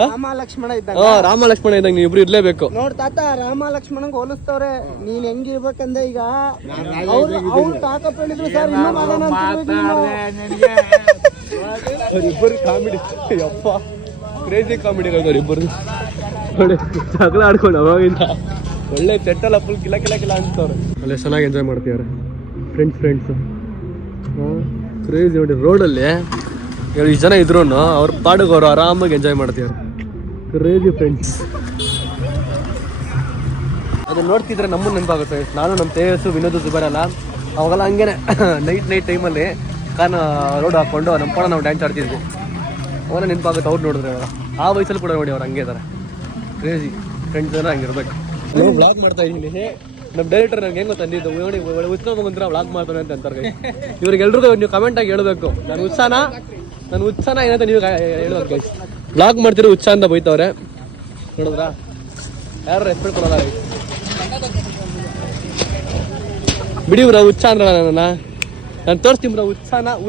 ರಾಮ ಲಕ್ಷ್ಮಣ ಇದ್ದಂಗೆ. ರಾಮ ಲಕ್ಷ್ಮಣ ಇದ್ದಂಗೆ ನೀವಿಬ್ರು ಇರ್ಲೇಬೇಕು. ನೋಡ್ ತಾತ, ರಾಮ ಲಕ್ಷ್ಮಣಂಗ್ ಹೋಲಿಸ್ತವ್ರೆ. ನೀನ್ ಹೆಂಗಿರ್ಬೇಕಂದ್ರೆ ಈಗ ಅವ್ರು ತಾಕಪ್ಪ ಹೇಳಿದ್ರು ಸರ್ ಇನ್ನೂ ಮಾಡೋಣ ಇಬ್ಬರು ಕಾಮಿಡಿ ಯಪ್ಪ ಕ್ರೇಜಿ ಕಾಮಿಡಿ ಇರೋದು ಅವ್ರಿಬ್ಬರು. ನೋಡಿ ಜಗಳ ಆಡ್ಕೊಂಡು ಅವಾಗಿಂದ ಒಳ್ಳೆ ಸೆಟ್ಟಲ್ಲ ಫುಲ್ ಕಿಲ ಅನ್ಸ್ತವ್ರೆ. ಅಲ್ಲೇ ಚೆನ್ನಾಗಿ ಎಂಜಾಯ್ ಮಾಡ್ತಿದ್ದಾರೆ ಫ್ರೆಂಡ್ಸ್. ಕ್ರೇಜಿ ನೋಡಿ ರೋಡಲ್ಲಿ 7 ಜನ ಇದ್ರು ಅವ್ರ ಪಾಡಿಗೆ ಅವರು ಆರಾಮಾಗಿ ಎಂಜಾಯ್ ಮಾಡ್ತಿದ್ದಾರೆ. Crazy friends. ಅದನ್ನ ನೋಡ್ತಿದ್ರೆ ನಮ್ಮನ್ನು ನೆನಪಾಗುತ್ತೆ. ನಾನು ನಮ್ಮ ತೇಜಸ್ಸು ವಿನೋದ್ ಸುಬರಲ್ಲ ಅವಾಗೆಲ್ಲ ಹಂಗೇನೆ ನೈಟ್ ಟೈಮಲ್ಲಿ ರೋಡ್ ಹಾಕೊಂಡು ನಮ್ಮ ಪಾಡ ನಾವು ಡ್ಯಾನ್ಸ್ ಆಡ್ತಿದ್ವಿ. ಅವೆಲ್ಲ ನೆನಪಾಗುತ್ತೆ ಅವ್ರು ನೋಡಿದ್ರೆ. ಇವಾಗ ಆ ವಯಸ್ಸಲ್ಲಿ ಕೂಡ ನೋಡಿ ಅವ್ರು ಹಂಗೆ ಇದ್ದಾರೆ. ಕ್ರೇಜಿ ಫ್ರೆಂಡ್ಸ್ ಜನ ಹಂಗಿರ್ಬೇಕು. ನಾವು ವ್ಲಾಗ್ ಮಾಡ್ತಾ ಇದ್ದೀನಿ. ನಮ್ಮ ಡೈರೆಕ್ಟರ್ ನಂಗೆ ಹೆಂಗೆ ತಂದಿದ್ದು ನೋಡಿ ಉತ್ಸವ ಬಂದ್ರೆ ವ್ಲಾಗ್ ಮಾಡ್ತಾನೆ ಅಂತ ಅಂತಾರೆ. ಇವ್ರಿಗೆಲ್ರಿಗೂ ನೀವು ಕಮೆಂಟಾಗಿ ಹೇಳ್ಬೇಕು ನಾನು ಉತ್ಸಾಹ ಏನಂತ ನೀವು ಹೇಳ್ಬೇಕು ಗೈಸ್. ವ್ಲಾಗ್ ಮಾಡ್ತಿರೋ ಉತ್ಸಾಹ ಅಂತ ಬೈತವ್ರೆ ನೋಡಿದ್ರಾ? ಯಾರು ರೆಸ್ಪೆಕ್ಟ್ ಕೊಡೋಲ್ಲ ಬಿಡಿ ಬ್ರ. ಉತ್ಸಾಹ ಅಂದ್ರೆ ನಾನು ತೋರಿಸ್ತೀನಿ ಬ್ರ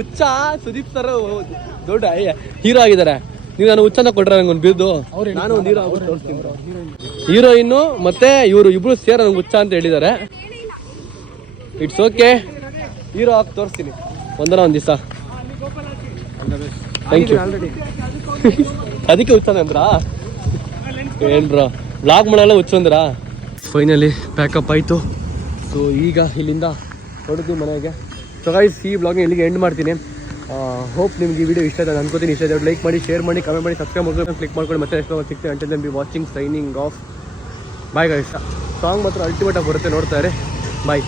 ಉತ್ಸಾಹ. ಸುದೀಪ್ ಸರ್ ದೊಡ್ಡ ಹೀರೋ ಆಗಿದ್ದಾರೆ. ನೀವು ನಾನು ಉತ್ಸಾಹ ಕೊಟ್ರೆ ನಂಗೆ ಒಂದು ಬಿದ್ದು ನಾನು ಒಂದು ಹೀರೋ ಆಗ್ಬಿಟ್ಟು ತೋರಿಸ್ತೀನಿ ಬ್ರ. ಹೀರೋಯಿನ್ನು ಮತ್ತೆ ಇವರು ಇಬ್ರು ಸೇರ ನಂಗೆ ಉತ್ಸಾಹ ಅಂತ ಹೇಳಿದ್ದಾರೆ. ಇಟ್ಸ್ ಓಕೆ, ಹೀರೋ ಹಾಕಿ ತೋರಿಸ್ತೀನಿ ಒಂದಲ್ಲ ಒಂದು ದಿವಸ. Thank you. ಅದಕ್ಕೆ ಉತ್ಸಾಹ ಅಂದ್ರಾ? ಏನ್ ಬ್ರೋ ವ್ಲಾಗ್ ಮಾಡಲ್ಲ ಹುಚ್ಚಂದ್ರ. ಫೈನಲಿ ಪ್ಯಾಕಪ್ ಆಯಿತು. ಸೊ ಈಗ ಇಲ್ಲಿಂದ ಹೊರಡ್ತೀವಿ ಮನೆಗೆ. ಸೊ ಗೈಸ್ ಈ ಬ್ಲಾಗ್ನ ಇಲ್ಲಿಗೆ ಎಂಡ್ ಮಾಡ್ತೀನಿ. ಹೋಪ್ ನಿಮ್ಗೆ ಈ ವಿಡಿಯೋ ಇಷ್ಟ ಆಯ್ತು ಅನ್ಕೋತೀನಿ. ಇಷ್ಟ ಆಯ್ತು ಲೈಕ್ ಮಾಡಿ, ಶೇರ್ ಮಾಡಿ, ಕಮೆಂಟ್ ಮಾಡಿ, ಸಬ್ಸ್ಕ್ರೈಬ್ ಮಾಡ್ಕೊಂಡು ಕ್ಲಿಕ್ ಮಾಡ್ಕೊಂಡು ಮತ್ತೆ ಸಿಗ್ತೀನಿ. Until then be watching, signing off. Bye guys. Song ಮಾತ್ರ ಅಲ್ಟಿಮೇಟ್ ಆಗಿ ಬರುತ್ತೆ, ನೋಡ್ತಾರೆ. ಬಾಯ್.